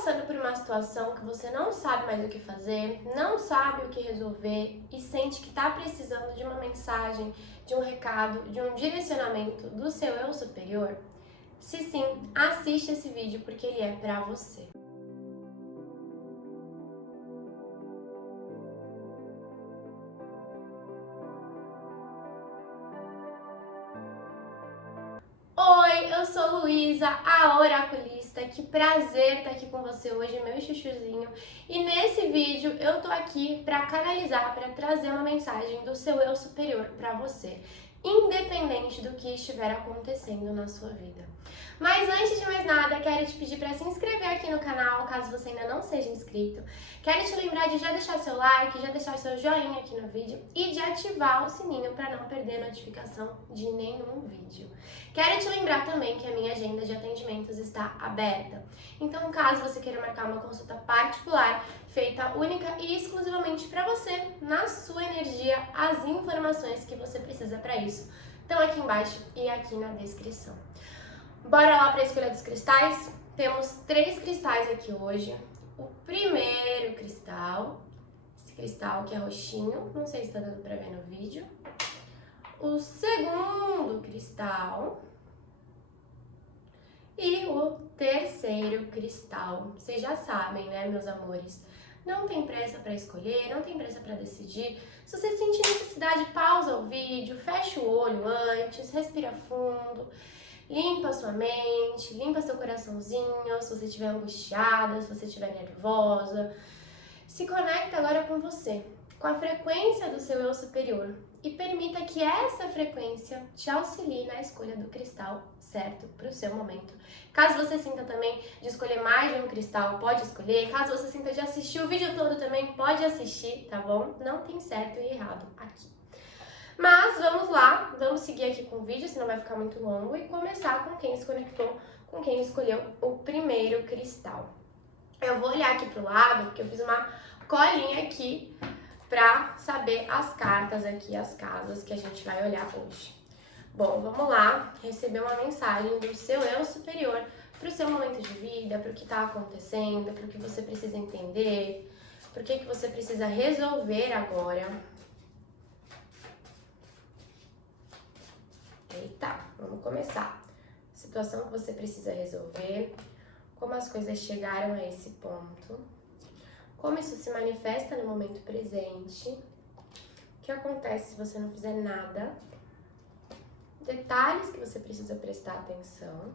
passando por uma situação que você não sabe mais o que fazer, não sabe o que resolver e sente que está precisando de uma mensagem, de um recado, de um direcionamento do seu eu superior? Se sim, assiste esse vídeo porque ele é para você. Oi, eu sou Luísa, a oraculista. Que prazer estar aqui com você hoje, meu chuchuzinho. E nesse vídeo eu tô aqui para canalizar, para trazer uma mensagem do seu eu superior para você, independente do que estiver acontecendo na sua vida. Mas antes de mais nada, quero te pedir para se inscrever aqui no canal, caso você ainda não seja inscrito. Quero te lembrar de já deixar seu like, já deixar seu joinha aqui no vídeo e de ativar o sininho para não perder a notificação de nenhum vídeo. Quero te lembrar também que a minha agenda de atendimentos está aberta. Então, caso você queira marcar uma consulta particular, feita única e exclusivamente para você, na sua energia, as informações que você precisa para isso estão aqui embaixo e aqui na descrição. Bora lá para a escolha dos cristais? Temos 3 cristais aqui hoje. O primeiro cristal, esse cristal que é roxinho, não sei se está dando para ver no vídeo. O segundo cristal e o terceiro cristal. Vocês já sabem, né, meus amores? Não tem pressa para escolher, não tem pressa para decidir. Se você sentir necessidade, pausa o vídeo, fecha o olho antes, respira fundo, limpa sua mente, limpa seu coraçãozinho, se você estiver angustiada, se você estiver nervosa. Se conecta agora com você, com a frequência do seu eu superior e permita que essa frequência te auxilie na escolha do cristal certo para o seu momento. Caso você sinta também de escolher mais de um cristal, pode escolher. Caso você sinta de assistir o vídeo todo também, pode assistir, tá bom? Não tem certo e errado aqui. Mas vamos lá, vamos seguir aqui com o vídeo, senão vai ficar muito longo, e começar com quem se conectou, com quem escolheu o primeiro cristal. Eu vou olhar aqui pro lado, porque eu fiz uma colinha aqui para saber as cartas aqui, as casas que a gente vai olhar hoje. Bom, vamos lá receber uma mensagem do seu eu superior para o seu momento de vida, para o que está acontecendo, para o que você precisa entender, para o que você precisa resolver agora. Eita, vamos começar. Situação que você precisa resolver, como as coisas chegaram a esse ponto, como isso se manifesta no momento presente, o que acontece se você não fizer nada, detalhes que você precisa prestar atenção,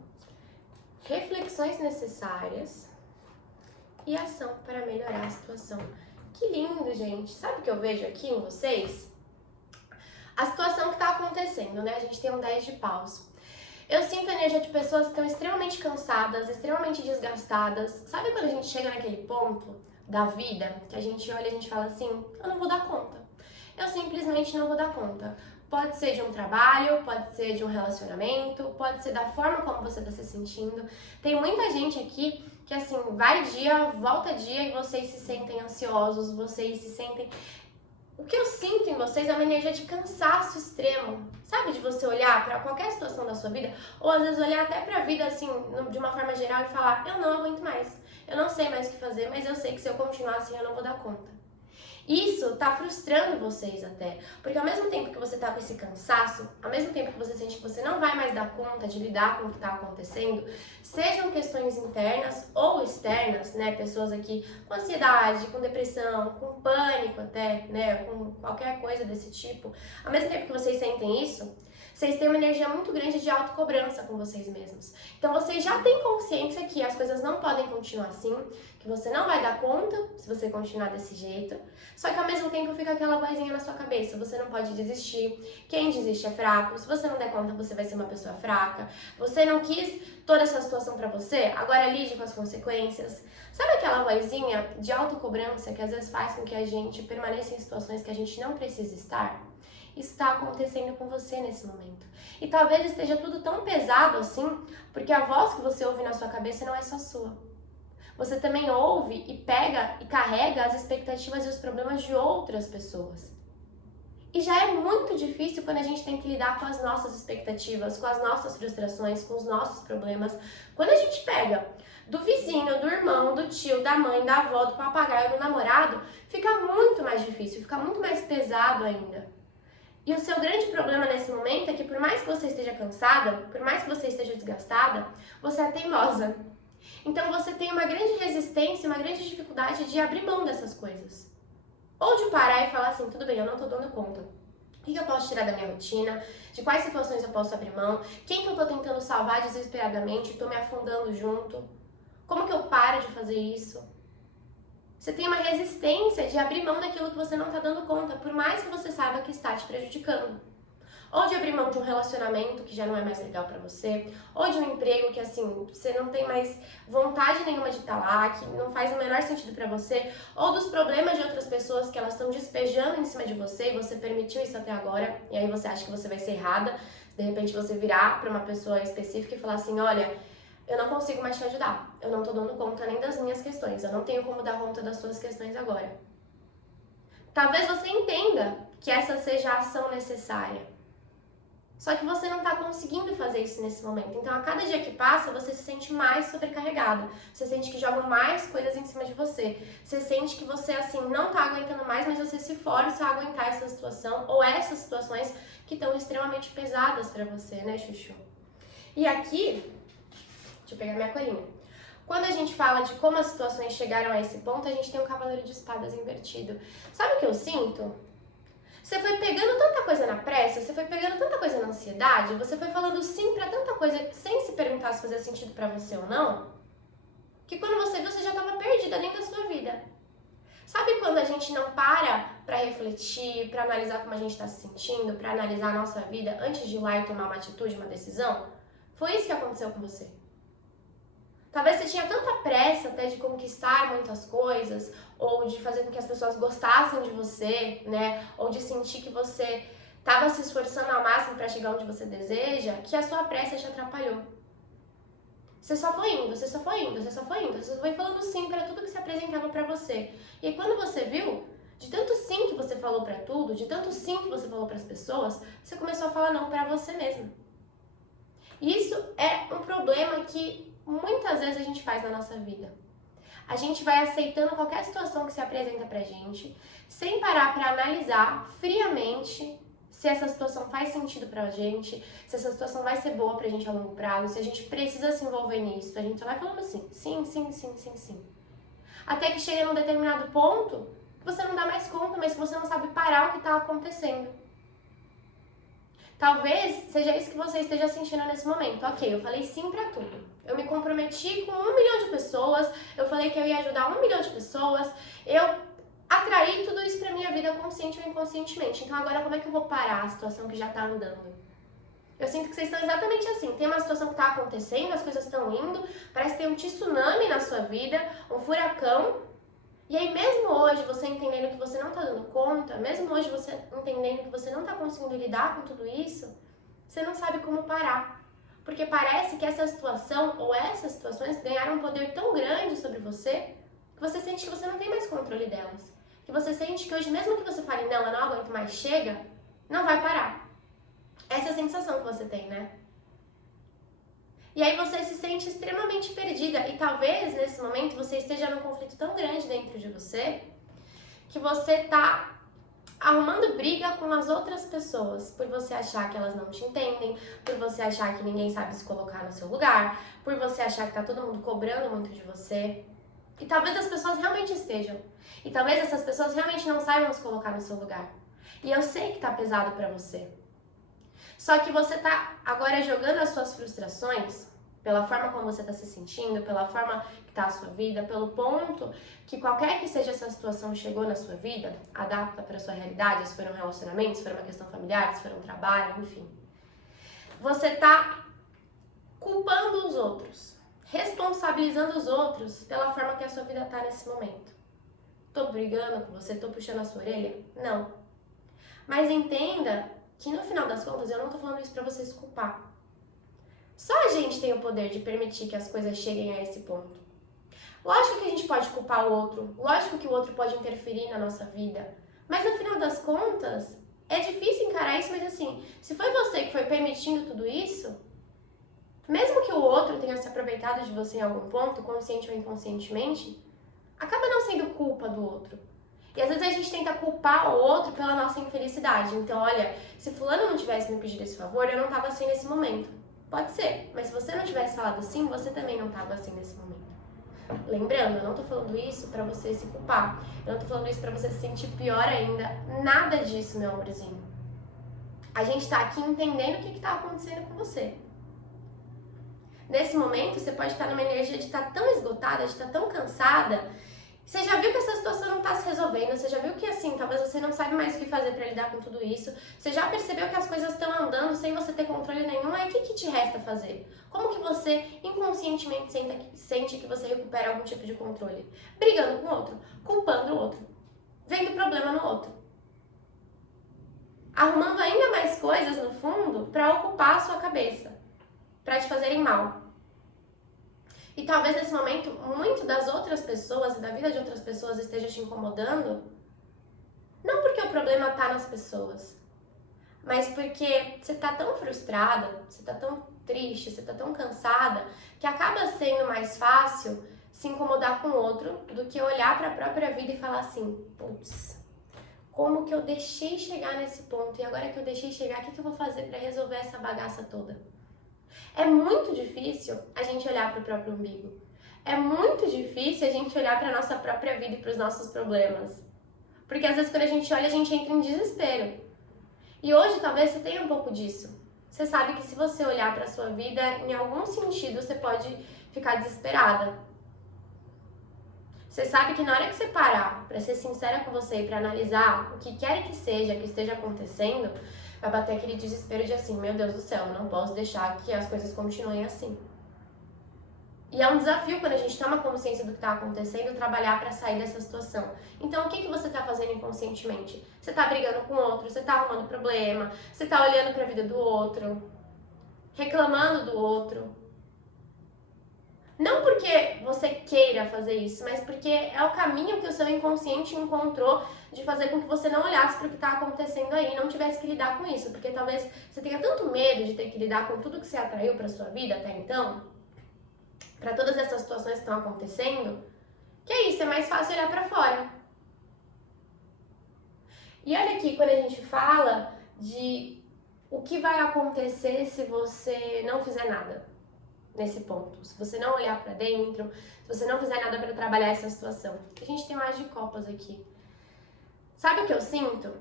reflexões necessárias e ação para melhorar a situação. Que lindo, gente! Sabe o que eu vejo aqui em vocês? A situação que está acontecendo, né? A gente tem um 10 de paus. Eu sinto a energia de pessoas que estão extremamente cansadas, extremamente desgastadas. Sabe quando a gente chega naquele ponto da vida que a gente olha e a gente fala assim, eu não vou dar conta. Eu simplesmente não vou dar conta. Pode ser de um trabalho, pode ser de um relacionamento, pode ser da forma como você está se sentindo. Tem muita gente aqui que assim, vai dia, volta dia e vocês se sentem ansiosos, vocês se sentem... O que eu sinto em vocês é uma energia de cansaço extremo, sabe? De você olhar para qualquer situação da sua vida, ou às vezes olhar até para a vida assim, de uma forma geral e falar, eu não aguento mais, eu não sei mais o que fazer, mas eu sei que se eu continuar assim eu não vou dar conta. Isso tá frustrando vocês até, porque ao mesmo tempo que você tá com esse cansaço, ao mesmo tempo que você sente que você não vai mais dar conta de lidar com o que tá acontecendo, sejam questões internas ou externas, né, pessoas aqui com ansiedade, com depressão, com pânico até, né, com qualquer coisa desse tipo, ao mesmo tempo que vocês sentem isso, vocês têm uma energia muito grande de autocobrança com vocês mesmos. Então vocês já têm consciência que as coisas não podem continuar assim, que você não vai dar conta se você continuar desse jeito. Só que ao mesmo tempo fica aquela vozinha na sua cabeça, você não pode desistir, quem desiste é fraco, se você não der conta você vai ser uma pessoa fraca, você não quis toda essa situação pra você, agora lide com as consequências. Sabe aquela vozinha de autocobrança que às vezes faz com que a gente permaneça em situações que a gente não precisa estar? Isso está acontecendo com você nesse momento. E talvez esteja tudo tão pesado assim, porque a voz que você ouve na sua cabeça não é só sua. Você também ouve e pega e carrega as expectativas e os problemas de outras pessoas. E já é muito difícil quando a gente tem que lidar com as nossas expectativas, com as nossas frustrações, com os nossos problemas. Quando a gente pega do vizinho, do irmão, do tio, da mãe, da avó, do papagaio, do namorado, fica muito mais difícil, fica muito mais pesado ainda. E o seu grande problema nesse momento é que por mais que você esteja cansada, por mais que você esteja desgastada, você é teimosa. Então você tem uma grande resistência, uma grande dificuldade de abrir mão dessas coisas. Ou de parar e falar assim, tudo bem, eu não tô dando conta. O que eu posso tirar da minha rotina? De quais situações eu posso abrir mão? Quem que eu tô tentando salvar desesperadamente e tô me afundando junto? Como que eu paro de fazer isso? Você tem uma resistência de abrir mão daquilo que você não está dando conta, por mais que você saiba que está te prejudicando. Ou de abrir mão de um relacionamento que já não é mais legal pra você, ou de um emprego que assim, você não tem mais vontade nenhuma de estar lá, que não faz o menor sentido pra você, ou dos problemas de outras pessoas que elas estão despejando em cima de você e você permitiu isso até agora, e aí você acha que você vai ser errada, de repente você virar pra uma pessoa específica e falar assim, olha, eu não consigo mais te ajudar, eu não tô dando conta nem das minhas questões, eu não tenho como dar conta das suas questões agora. Talvez você entenda que essa seja a ação necessária, só que você não tá conseguindo fazer isso nesse momento. Então, a cada dia que passa, você se sente mais sobrecarregada, você sente que jogam mais coisas em cima de você, você sente que você, assim, não tá aguentando mais, mas você se força a aguentar essa situação ou essas situações que estão extremamente pesadas pra você, né, Chuchu? E aqui... Deixa eu pegar minha colinha. Quando a gente fala de como as situações chegaram a esse ponto, a gente tem um cavaleiro de espadas invertido. Sabe o que eu sinto? Você foi pegando tanta coisa na pressa, você foi pegando tanta coisa na ansiedade, você foi falando sim pra tanta coisa sem se perguntar se fazia sentido pra você ou não, que quando você viu, você já tava perdida dentro da sua vida. Sabe quando a gente não para pra refletir, pra analisar como a gente tá se sentindo, pra analisar a nossa vida antes de ir lá e tomar uma atitude, uma decisão? Foi isso que aconteceu com você. Talvez você tinha tanta pressa até de conquistar muitas coisas, ou de fazer com que as pessoas gostassem de você, né? Ou de sentir que você estava se esforçando ao máximo para chegar onde você deseja, que a sua pressa te atrapalhou. Você só foi indo, você só foi indo, você só foi indo, você foi falando sim para tudo que se apresentava para você. E aí, quando você viu, de tanto sim que você falou para tudo, de tanto sim que você falou para as pessoas, você começou a falar não para você mesma. E isso é um problema que muitas vezes a gente faz na nossa vida. A gente vai aceitando qualquer situação que se apresenta pra gente, sem parar pra analisar friamente se essa situação faz sentido pra gente, se essa situação vai ser boa pra gente a longo prazo, se a gente precisa se envolver nisso. A gente só vai falando assim, sim, sim, sim, sim, sim. Até que chega num determinado ponto que você não dá mais conta, mas que você não sabe parar o que tá acontecendo. Talvez seja isso que você esteja sentindo nesse momento. Ok, eu falei sim pra tudo. Eu me comprometi com 1 milhão de pessoas, eu falei que eu ia ajudar 1 milhão de pessoas, eu atraí tudo isso pra minha vida consciente ou inconscientemente. Então agora como é que eu vou parar a situação que já tá andando? Eu sinto que vocês estão exatamente assim. Tem uma situação que tá acontecendo, as coisas estão indo, parece que tem um tsunami na sua vida, um furacão. E aí mesmo hoje você entendendo que você não tá dando conta, mesmo hoje você entendendo que você não tá conseguindo lidar com tudo isso, você não sabe como parar. Porque parece que essa situação ou essas situações ganharam um poder tão grande sobre você que você sente que você não tem mais controle delas. Que você sente que hoje, mesmo que você fale, não, eu não aguento mais, chega, não vai parar. Essa é a sensação que você tem, né? E aí você se sente extremamente perdida e talvez nesse momento você esteja num conflito tão grande dentro de você que você tá arrumando briga com as outras pessoas por você achar que elas não te entendem, por você achar que ninguém sabe se colocar no seu lugar, por você achar que tá todo mundo cobrando muito de você. E talvez as pessoas realmente estejam. E talvez essas pessoas realmente não saibam se colocar no seu lugar. E eu sei que tá pesado pra você. Só que você tá agora jogando as suas frustrações, pela forma como você tá se sentindo, pela forma que tá a sua vida, pelo ponto que qualquer que seja essa situação chegou na sua vida, adapta pra sua realidade, se for um relacionamento, se for uma questão familiar, se for um trabalho, enfim. Você tá culpando os outros, responsabilizando os outros pela forma que a sua vida tá nesse momento. Tô brigando com você, tô puxando a sua orelha? Não. Mas entenda que no final das contas eu não tô falando isso pra você se culpar. Só a gente tem o poder de permitir que as coisas cheguem a esse ponto. Lógico que a gente pode culpar o outro, lógico que o outro pode interferir na nossa vida, mas no final das contas é difícil encarar isso, mas assim, se foi você que foi permitindo tudo isso, Mesmo que o outro tenha se aproveitado de você em algum ponto, consciente ou inconscientemente, acaba não sendo culpa do outro. E às vezes a gente tenta culpar o outro pela nossa infelicidade. Então, olha, se fulano não tivesse me pedido esse favor, eu não tava assim nesse momento. Pode ser, mas se você não tivesse falado sim, você também não tava assim nesse momento. Lembrando, eu não tô falando isso pra você se culpar. Eu não tô falando isso pra você se sentir pior ainda. Nada disso, meu amorzinho. A gente tá aqui entendendo o que tá acontecendo com você. Nesse momento, você pode estar numa energia de estar tão esgotada, de estar tão cansada. Você já viu que essa situação não está se resolvendo, você já viu que assim, talvez você não sabe mais o que fazer para lidar com tudo isso, você já percebeu que as coisas estão andando sem você ter controle nenhum, aí o que te resta fazer? Como que você inconscientemente sente que você recupera algum tipo de controle? Brigando com o outro, culpando o outro, vendo problema no outro. Arrumando ainda mais coisas no fundo para ocupar a sua cabeça, para te fazerem mal. E talvez nesse momento, muito das outras pessoas e da vida de outras pessoas esteja te incomodando, não porque o problema tá nas pessoas, mas porque você tá tão frustrada, você tá tão triste, você tá tão cansada, que acaba sendo mais fácil se incomodar com o outro do que olhar para a própria vida e falar assim, putz, como que eu deixei chegar nesse ponto? E agora que eu deixei chegar, o que eu vou fazer para resolver essa bagaça toda? É muito difícil a gente olhar para o próprio umbigo. É muito difícil a gente olhar para a nossa própria vida e para os nossos problemas. Porque às vezes quando a gente olha, a gente entra em desespero. E hoje talvez você tenha um pouco disso. Você sabe que se você olhar para a sua vida, em algum sentido você pode ficar desesperada. Você sabe que na hora que você parar para ser sincera com você e para analisar o que quer que seja que esteja acontecendo, vai bater aquele desespero de assim, meu Deus do céu, eu não posso deixar que as coisas continuem assim. E é um desafio quando a gente toma consciência do que está acontecendo, trabalhar para sair dessa situação. Então, o que você está fazendo inconscientemente? Você está brigando com o outro, você está arrumando problema, você está olhando para a vida do outro, reclamando do outro. Não porque você queira fazer isso, mas porque é o caminho que o seu inconsciente encontrou de fazer com que você não olhasse para o que está acontecendo aí e não tivesse que lidar com isso. Porque talvez você tenha tanto medo de ter que lidar com tudo que você atraiu para sua vida até então, para todas essas situações que estão acontecendo, que é isso, é mais fácil olhar para fora. E olha aqui, quando a gente fala de o que vai acontecer se você não fizer nada. Nesse ponto, se você não olhar pra dentro, se você não fizer nada pra trabalhar essa situação. A gente tem mais de copas aqui. Sabe o que eu sinto?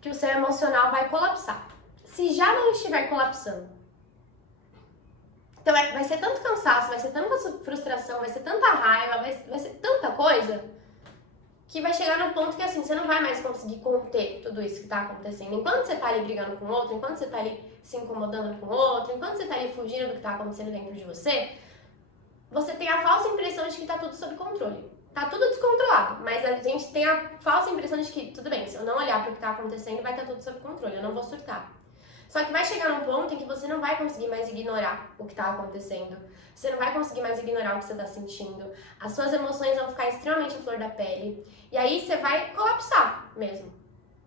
Que o seu emocional vai colapsar. Se já não estiver colapsando. Então vai ser tanto cansaço, vai ser tanta frustração, vai ser tanta raiva, vai ser tanta coisa, que vai chegar num ponto que assim, você não vai mais conseguir conter tudo isso que tá acontecendo. Enquanto você tá ali brigando com o outro, enquanto você tá ali se incomodando com o outro, enquanto você tá ali fugindo do que tá acontecendo dentro de você, você tem a falsa impressão de que tá tudo sob controle. Tá tudo descontrolado, mas a gente tem a falsa impressão de que, tudo bem, se eu não olhar pro que tá acontecendo, vai estar tudo sob controle, eu não vou surtar. Só que vai chegar num ponto em que você não vai conseguir mais ignorar o que tá acontecendo. Você não vai conseguir mais ignorar o que você tá sentindo. As suas emoções vão ficar extremamente à flor da pele. E aí você vai colapsar mesmo.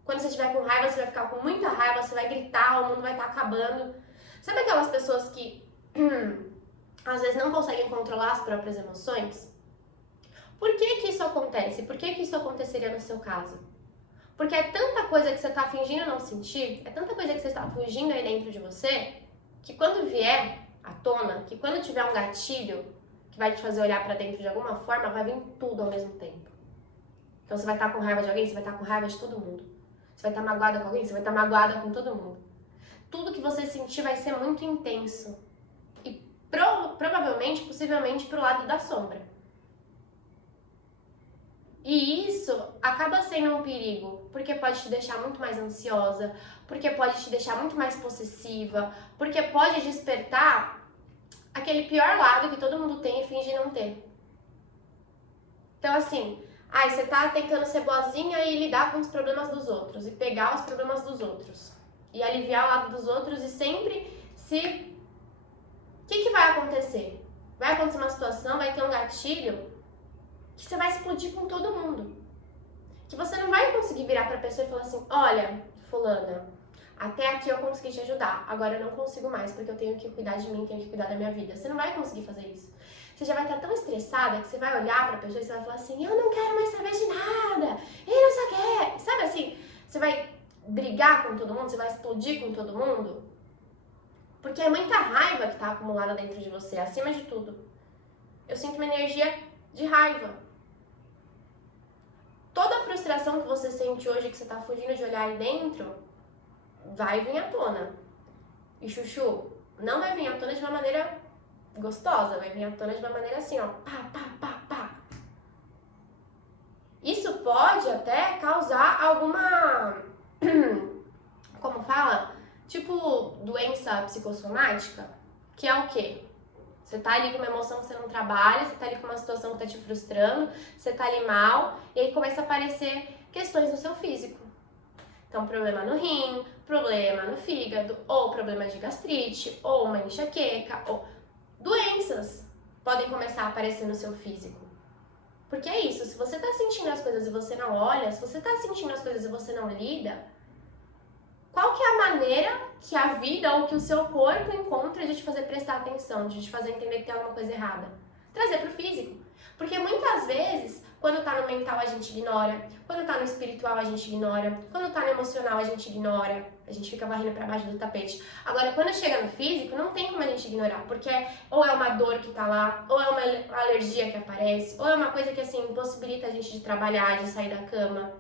Quando você estiver com raiva, você vai ficar com muita raiva, você vai gritar, o mundo vai estar acabando. Sabe aquelas pessoas que às vezes não conseguem controlar as próprias emoções? Por que que isso acontece? Por que que isso aconteceria no seu caso? Porque é tanta coisa que você tá fingindo não sentir, é tanta coisa que você está fugindo aí dentro de você, que quando vier à tona, que quando tiver um gatilho que vai te fazer olhar pra dentro de alguma forma, vai vir tudo ao mesmo tempo. Então você vai estar com raiva de alguém, você vai estar com raiva de todo mundo. Você vai estar magoada com alguém, você vai estar magoada com todo mundo. Tudo que você sentir vai ser muito intenso. E provavelmente, possivelmente, pro lado da sombra. E isso acaba sendo um perigo, porque pode te deixar muito mais ansiosa, porque pode te deixar muito mais possessiva, porque pode despertar aquele pior lado que todo mundo tem e finge não ter. Então assim, você tá tentando ser boazinha e lidar com os problemas dos outros, e pegar os problemas dos outros, e aliviar o lado dos outros, e sempre se... O que vai acontecer? Vai acontecer uma situação, vai ter um gatilho que você vai explodir com todo mundo. Que você não vai conseguir virar pra pessoa e falar assim, olha, fulana, Até aqui eu consegui te ajudar, agora eu não consigo mais, porque eu tenho que cuidar de mim, tenho que cuidar da minha vida. Você não vai conseguir fazer isso. Você já vai estar tão estressada que você vai olhar pra pessoa e você vai falar assim, eu não quero mais saber de nada, ele não só quer. Sabe assim, você vai brigar com todo mundo, você vai explodir com todo mundo. Porque é muita raiva que tá acumulada dentro de você, acima de tudo. Eu sinto uma energia de raiva. Toda a frustração que você sente hoje, que você tá fugindo de olhar aí dentro, vai vir à tona. E chuchu, não vai vir à tona de uma maneira gostosa, vai vir à tona de uma maneira assim, ó, pá, pá, pá, pá. Isso pode até causar alguma, como fala? Tipo doença psicossomática, que é o quê? Você tá ali com uma emoção que você não trabalha, você tá ali com uma situação que tá te frustrando, você tá ali mal, e aí começa a aparecer questões no seu físico. Então, problema no rim, problema no fígado, ou problema de gastrite, ou uma enxaqueca, ou doenças podem começar a aparecer no seu físico. Porque é isso, se você tá sentindo as coisas e você não olha, se você tá sentindo as coisas e você não lida, qual que é a maneira que a vida ou que o seu corpo encontra de te fazer prestar atenção, de te fazer entender que tem alguma coisa errada? Trazer pro físico. Porque muitas vezes, quando tá no mental a gente ignora, quando tá no espiritual a gente ignora, quando tá no emocional a gente ignora, a gente fica varrendo pra baixo do tapete. Agora, quando chega no físico, não tem como a gente ignorar, porque ou é uma dor que tá lá, ou é uma alergia que aparece, ou é uma coisa que, assim, impossibilita a gente de trabalhar, de sair da cama.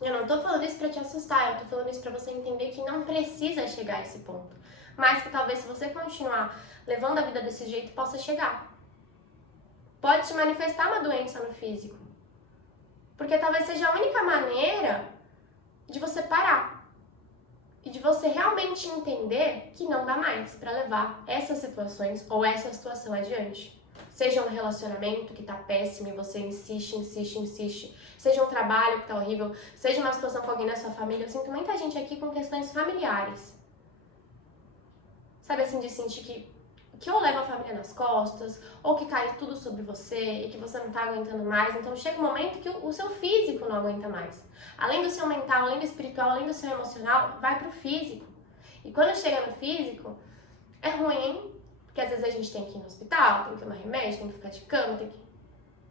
Eu não tô falando isso pra te assustar, eu tô falando isso pra você entender que não precisa chegar a esse ponto. Mas que talvez se você continuar levando a vida desse jeito, possa chegar. Pode te manifestar uma doença no físico. Porque talvez seja a única maneira de você parar. E de você realmente entender que não dá mais pra levar essas situações ou essa situação adiante. Seja um relacionamento que tá péssimo e você insiste, insiste, insiste. Seja um trabalho que tá horrível. Seja uma situação com alguém da sua família. Eu sinto muita gente aqui com questões familiares. Sabe assim, de sentir que ou leva a família nas costas, ou que cai tudo sobre você e que você não tá aguentando mais. Então chega um momento que o seu físico não aguenta mais. Além do seu mental, além do espiritual, além do seu emocional, vai pro físico. E quando chega no físico, é ruim, porque às vezes a gente tem que ir no hospital, tem que tomar remédio, tem que ficar de cama, tem que...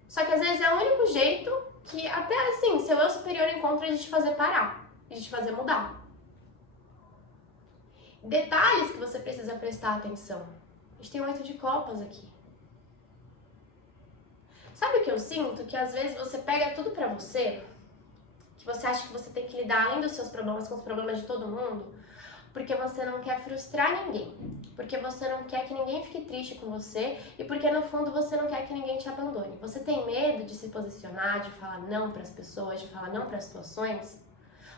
Só que às vezes é o único jeito que até assim, seu eu superior encontra de te fazer parar, de te fazer mudar. Detalhes que você precisa prestar atenção. A gente tem 8 de copas aqui. Sabe o que eu sinto? Que às vezes você pega tudo pra você, que você acha que você tem que lidar além dos seus problemas com os problemas de todo mundo, porque você não quer frustrar ninguém, porque você não quer que ninguém fique triste com você e porque no fundo você não quer que ninguém te abandone. Você tem medo de se posicionar, de falar não pras pessoas, de falar não pras situações,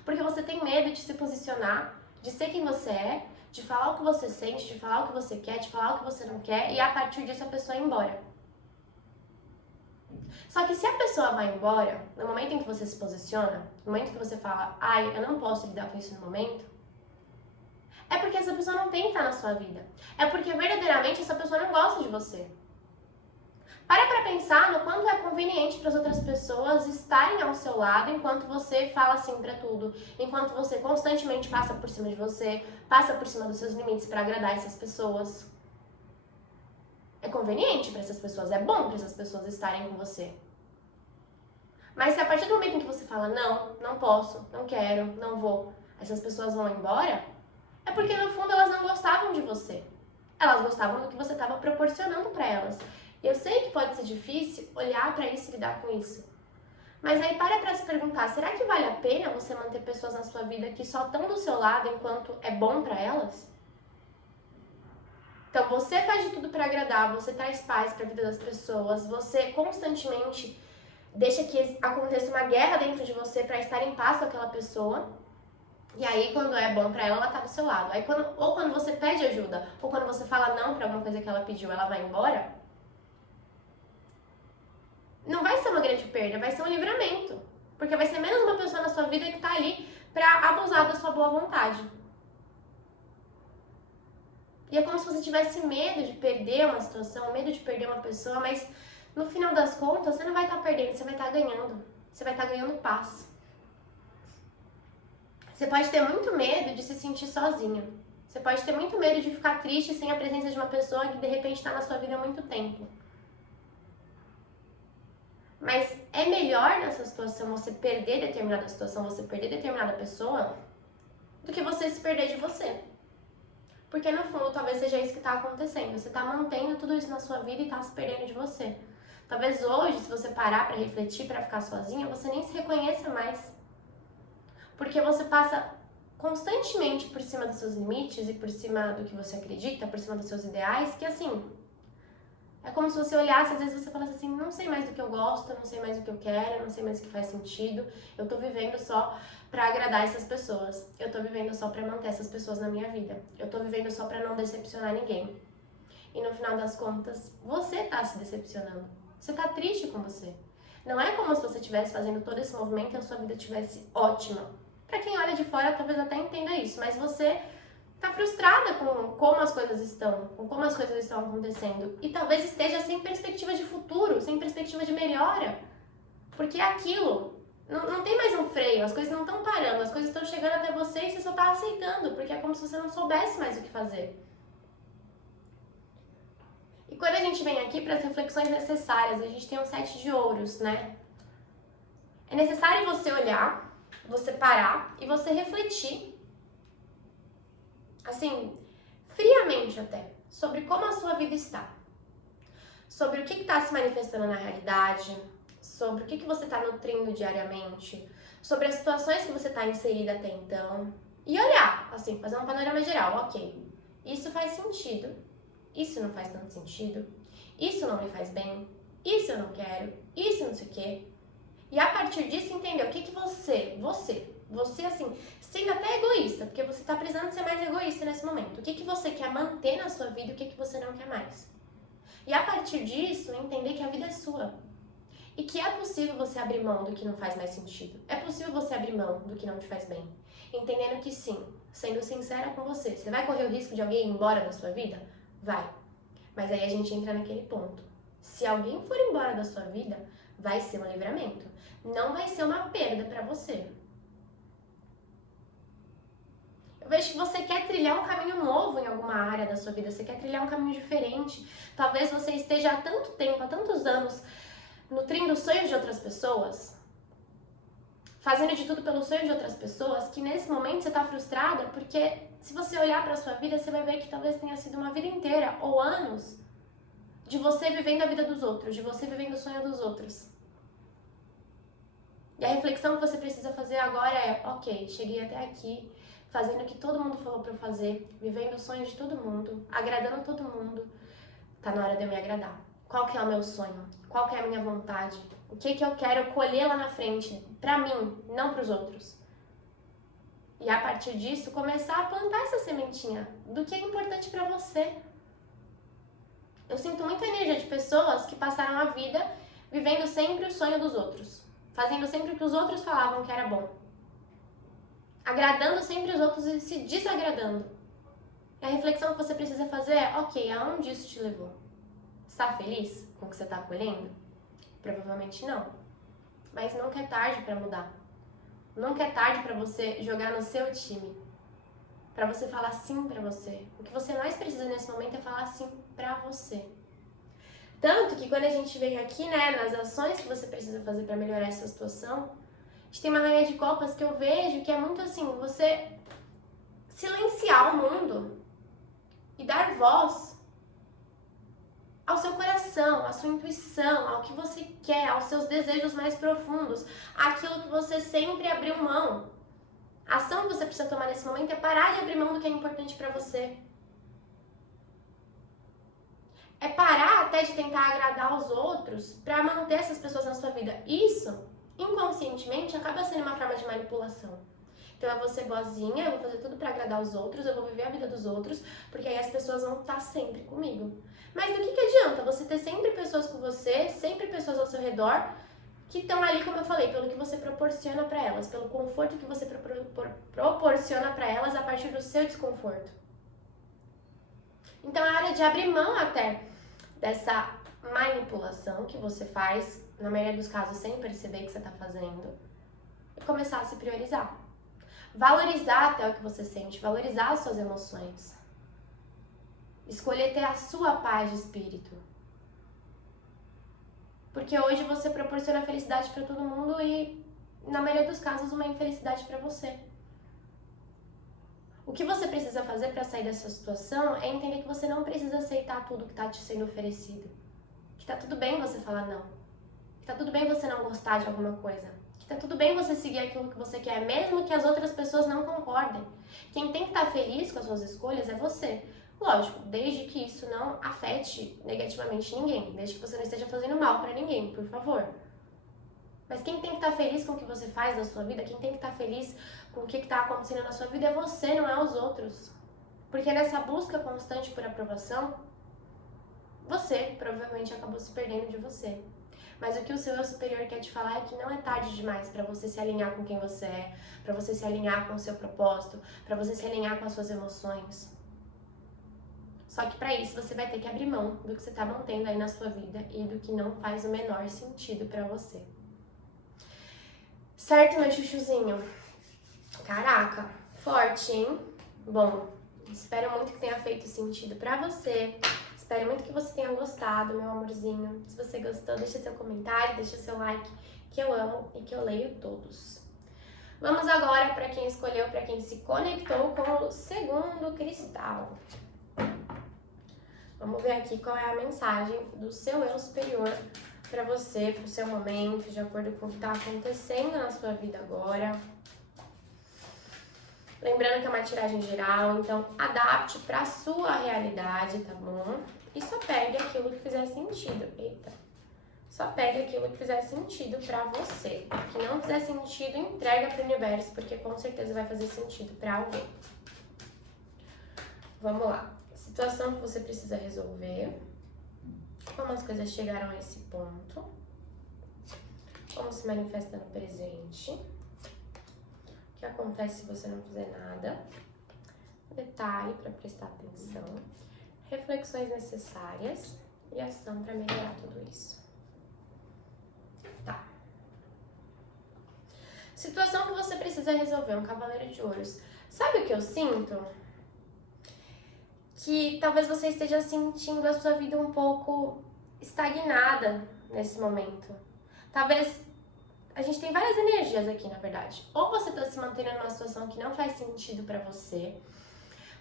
porque você tem medo de se posicionar, de ser quem você é, de falar o que você sente, de falar o que você quer, de falar o que você não quer e a partir disso a pessoa ir embora. Só que se a pessoa vai embora, no momento em que você se posiciona, no momento que você fala, ai, eu não posso lidar com isso no momento, é porque essa pessoa não tem que estar na sua vida. É porque verdadeiramente essa pessoa não gosta de você. Para pra pensar no quanto é conveniente para as outras pessoas estarem ao seu lado enquanto você fala sim pra tudo, enquanto você constantemente passa por cima de você, passa por cima dos seus limites para agradar essas pessoas. É conveniente para essas pessoas, é bom para essas pessoas estarem com você. Mas se a partir do momento em que você fala não, não posso, não quero, não vou, essas pessoas vão embora, é porque no fundo elas não gostavam de você. Elas gostavam do que você estava proporcionando para elas. E eu sei que pode ser difícil olhar para isso e lidar com isso. Mas aí para se perguntar, será que vale a pena você manter pessoas na sua vida que só estão do seu lado enquanto é bom para elas? Então você faz de tudo para agradar, você traz paz para a vida das pessoas, você constantemente deixa que aconteça uma guerra dentro de você para estar em paz com aquela pessoa. E aí, quando é bom pra ela tá do seu lado. Aí, quando você pede ajuda, ou quando você fala não pra alguma coisa que ela pediu, ela vai embora, não vai ser uma grande perda, vai ser um livramento. Porque vai ser menos uma pessoa na sua vida que tá ali pra abusar da sua boa vontade. E é como se você tivesse medo de perder uma situação, medo de perder uma pessoa, mas no final das contas, você não vai estar perdendo, você vai estar ganhando. Você vai estar ganhando paz. Você pode ter muito medo de se sentir sozinha. Você pode ter muito medo de ficar triste sem a presença de uma pessoa que de repente está na sua vida há muito tempo. Mas é melhor nessa situação você perder determinada situação, você perder determinada pessoa, do que você se perder de você. Porque no fundo talvez seja isso que está acontecendo. Você está mantendo tudo isso na sua vida e está se perdendo de você. Talvez hoje, se você parar para refletir, para ficar sozinha, você nem se reconheça mais. Porque você passa constantemente por cima dos seus limites e por cima do que você acredita, por cima dos seus ideais, que assim, é como se você olhasse, às vezes você falasse assim, não sei mais do que eu gosto, não sei mais o que eu quero, não sei mais o que faz sentido, eu tô vivendo só pra agradar essas pessoas, eu tô vivendo só pra manter essas pessoas na minha vida, eu tô vivendo só pra não decepcionar ninguém. E no final das contas, você tá se decepcionando, você tá triste com você. Não é como se você estivesse fazendo todo esse movimento e a sua vida estivesse ótima. Pra quem olha de fora, talvez até entenda isso, mas você tá frustrada com como as coisas estão, com como as coisas estão acontecendo. E talvez esteja sem perspectiva de futuro, sem perspectiva de melhora. Porque é aquilo, não tem mais um freio, as coisas não estão parando, as coisas estão chegando até você e você só tá aceitando, porque é como se você não soubesse mais o que fazer. E quando a gente vem aqui para as reflexões necessárias, a gente tem um 7 de ouros, né? É necessário você olhar, você parar e você refletir, assim, friamente até, sobre como a sua vida está. Sobre o que está se manifestando na realidade, sobre o que você está nutrindo diariamente, sobre as situações que você está inserida até então. E olhar, assim, fazer um panorama geral, ok, isso faz sentido, isso não faz tanto sentido, isso não me faz bem, isso eu não quero, isso não sei o quê. E a partir disso entender o que você assim, sendo até egoísta, porque você tá precisando ser mais egoísta nesse momento. O que você quer manter na sua vida e o que você não quer mais. E a partir disso, entender que a vida é sua. E que é possível você abrir mão do que não faz mais sentido. É possível você abrir mão do que não te faz bem. Entendendo que sim, sendo sincera com você. Você vai correr o risco de alguém ir embora da sua vida? Vai. Mas aí a gente entra naquele ponto. Se alguém for embora da sua vida, vai ser um livramento. Não vai ser uma perda pra você. Eu vejo que você quer trilhar um caminho novo em alguma área da sua vida, você quer trilhar um caminho diferente. Talvez você esteja há tanto tempo, há tantos anos, nutrindo os sonhos de outras pessoas, fazendo de tudo pelo sonho de outras pessoas, que nesse momento você está frustrada, porque se você olhar para a sua vida, você vai ver que talvez tenha sido uma vida inteira ou anos de você vivendo a vida dos outros, de você vivendo o sonho dos outros. E a reflexão que você precisa fazer agora é, ok, cheguei até aqui, fazendo o que todo mundo falou pra eu fazer, vivendo o sonho de todo mundo, agradando todo mundo. Tá na hora de eu me agradar. Qual que é o meu sonho? Qual que é a minha vontade? O que que eu quero colher lá na frente? Pra mim, não pros outros. E a partir disso, começar a plantar essa sementinha do que é importante pra você. Eu sinto muita energia de pessoas que passaram a vida vivendo sempre o sonho dos outros. Fazendo sempre o que os outros falavam que era bom. Agradando sempre os outros e se desagradando. E a reflexão que você precisa fazer é, ok, aonde isso te levou? Está feliz com o que você está colhendo? Provavelmente não. Mas nunca é tarde para mudar. Nunca é tarde para você jogar no seu time. Para você falar sim para você. O que você mais precisa nesse momento é falar sim para você. Tanto que quando a gente vem aqui, né, nas ações que você precisa fazer para melhorar essa situação, a gente tem uma rainha de copas que eu vejo que é muito assim, você silenciar o mundo e dar voz ao seu coração, à sua intuição, ao que você quer, aos seus desejos mais profundos, àquilo que você sempre abriu mão. A ação que você precisa tomar nesse momento é parar de abrir mão do que é importante para você. É parar até de tentar agradar os outros para manter essas pessoas na sua vida. Isso, inconscientemente, acaba sendo uma forma de manipulação. Então eu vou ser boazinha, eu vou fazer tudo para agradar os outros, eu vou viver a vida dos outros, porque aí as pessoas vão estar sempre comigo. Mas do que adianta você ter sempre pessoas com você, sempre pessoas ao seu redor, que estão ali, como eu falei, pelo que você proporciona para elas, pelo conforto que você proporciona para elas a partir do seu desconforto. Então é hora de abrir mão até dessa manipulação que você faz, na maioria dos casos sem perceber que você está fazendo, e começar a se priorizar. Valorizar até o que você sente, valorizar as suas emoções. Escolher ter a sua paz de espírito. Porque hoje você proporciona felicidade para todo mundo e, na maioria dos casos, uma infelicidade para você. O que você precisa fazer para sair dessa situação é entender que você não precisa aceitar tudo que está te sendo oferecido. Que tá tudo bem você falar não. Que tá tudo bem você não gostar de alguma coisa. Que tá tudo bem você seguir aquilo que você quer, mesmo que as outras pessoas não concordem. Quem tem que estar feliz com as suas escolhas é você. Lógico, desde que isso não afete negativamente ninguém. Desde que você não esteja fazendo mal pra ninguém, por favor. Mas quem tem que estar feliz com o que você faz na sua vida, quem tem que estar feliz com o que está acontecendo na sua vida é você, não é os outros. Porque nessa busca constante por aprovação, você provavelmente acabou se perdendo de você. Mas o que o seu eu superior quer te falar é que não é tarde demais para você se alinhar com quem você é, para você se alinhar com o seu propósito, para você se alinhar com as suas emoções. Só que para isso você vai ter que abrir mão do que você está mantendo aí na sua vida e do que não faz o menor sentido para você. Certo, meu chuchuzinho? Caraca, forte, hein? Bom, espero muito que tenha feito sentido pra você. Espero muito que você tenha gostado, meu amorzinho. Se você gostou, deixa seu comentário, deixa seu like, que eu amo e que eu leio todos. Vamos agora para quem escolheu, para quem se conectou com o segundo cristal. Vamos ver aqui qual é a mensagem do seu eu superior para você, para o seu momento, de acordo com o que está acontecendo na sua vida agora. Lembrando que é uma tiragem geral, então adapte para a sua realidade, tá bom? E só pegue aquilo que fizer sentido. Eita! Só pegue aquilo que fizer sentido para você. O que não fizer sentido, entrega para o universo, porque com certeza vai fazer sentido para alguém. Vamos lá. Situação que você precisa resolver. Como as coisas chegaram a esse ponto. Como se manifesta no presente. O que acontece se você não fizer nada. Detalhe para prestar atenção. Reflexões necessárias e ação para melhorar tudo isso. Tá. Situação que você precisa resolver, um cavaleiro de ouros. Sabe o que eu sinto? Que talvez você esteja sentindo a sua vida um pouco estagnada nesse momento. Talvez a gente tem várias energias aqui, na verdade. Ou você está se mantendo numa situação que não faz sentido para você,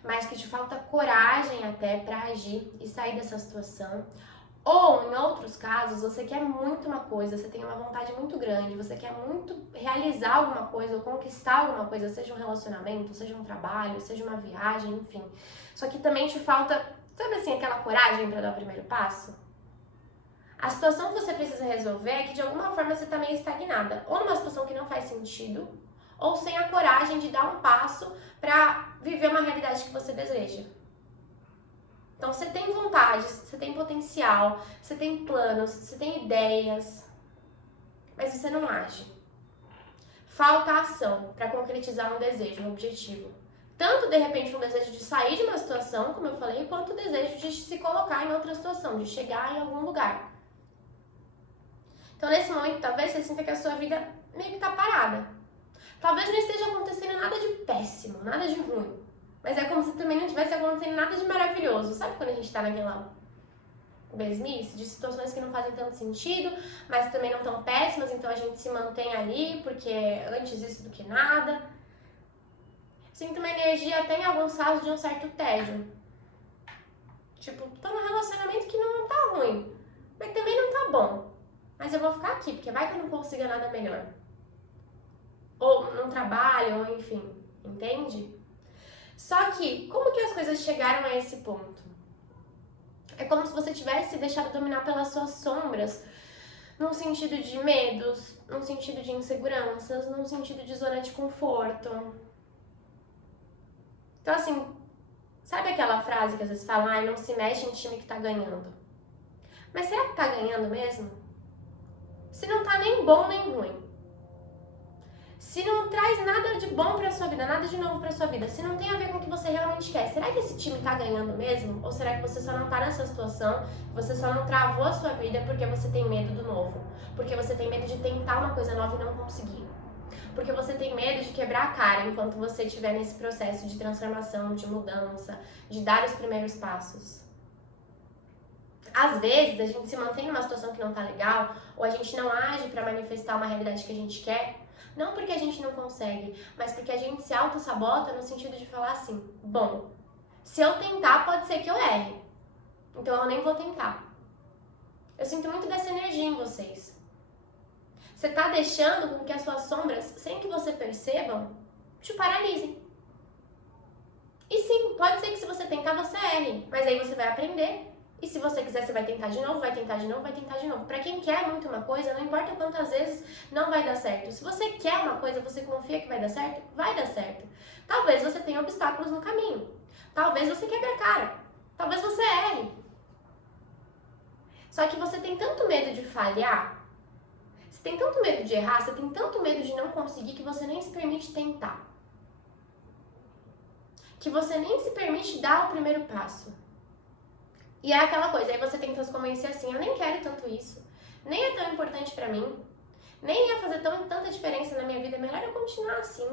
mas que te falta coragem até para agir e sair dessa situação. Ou, em outros casos, você quer muito uma coisa, você tem uma vontade muito grande, você quer muito realizar alguma coisa ou conquistar alguma coisa, seja um relacionamento, seja um trabalho, seja uma viagem, enfim. Só que também te falta, sabe assim, aquela coragem para dar o primeiro passo? A situação que você precisa resolver é que de alguma forma você está meio estagnada, ou numa situação que não faz sentido, ou sem a coragem de dar um passo para viver uma realidade que você deseja. Então você tem vontades, você tem potencial, você tem planos, você tem ideias, mas você não age. Falta ação para concretizar um desejo, um objetivo. Tanto, de repente, um desejo de sair de uma situação, como eu falei, quanto o desejo de se colocar em outra situação, de chegar em algum lugar. Então, nesse momento, talvez você sinta que a sua vida meio que tá parada. Talvez não esteja acontecendo nada de péssimo, nada de ruim. Mas é como se também não tivesse acontecendo nada de maravilhoso. Sabe quando a gente tá naquela mesmice de situações que não fazem tanto sentido, mas também não tão péssimas, então a gente se mantém ali, porque antes isso do que nada. Sinto uma energia até em alguns casos de um certo tédio. Tipo, tô num relacionamento que não tá ruim, mas também não tá bom. Mas eu vou ficar aqui, porque vai que eu não consiga nada melhor. Ou num trabalho, ou enfim, entende? Só que, como que as coisas chegaram a esse ponto? É como se você tivesse se deixado dominar pelas suas sombras, num sentido de medos, num sentido de inseguranças, num sentido de zona de conforto. Então, assim, sabe aquela frase que às vezes falam, ai, não se mexe em time que tá ganhando? Mas será que tá ganhando mesmo? Se não tá nem bom nem ruim. Se não traz nada de bom pra sua vida, nada de novo pra sua vida, se não tem a ver com o que você realmente quer, será que esse time tá ganhando mesmo? Ou será que você só não tá nessa situação, você só não travou a sua vida porque você tem medo do novo? Porque você tem medo de tentar uma coisa nova e não conseguir? Porque você tem medo de quebrar a cara enquanto você estiver nesse processo de transformação, de mudança, de dar os primeiros passos. Às vezes, a gente se mantém numa situação que não tá legal, ou a gente não age para manifestar uma realidade que a gente quer, não porque a gente não consegue, mas porque a gente se auto-sabota no sentido de falar assim, bom, se eu tentar, pode ser que eu erre, então eu nem vou tentar. Eu sinto muito dessa energia em vocês. Você tá deixando com que as suas sombras, sem que você percebam, te paralisem. E sim, pode ser que se você tentar, você erre, mas aí você vai aprender. E se você quiser, você vai tentar de novo, vai tentar de novo, vai tentar de novo. Pra quem quer muito uma coisa, não importa quantas vezes não vai dar certo. Se você quer uma coisa, você confia que vai dar certo, vai dar certo. Talvez você tenha obstáculos no caminho. Talvez você quebre a cara. Talvez você erre. Só que você tem tanto medo de falhar, você tem tanto medo de errar, você tem tanto medo de não conseguir que você nem se permite tentar. Que você nem se permite dar o primeiro passo. E é aquela coisa, aí você tenta se convencer assim, eu nem quero tanto isso, nem é tão importante pra mim, nem ia fazer tanta diferença na minha vida, é melhor eu continuar assim.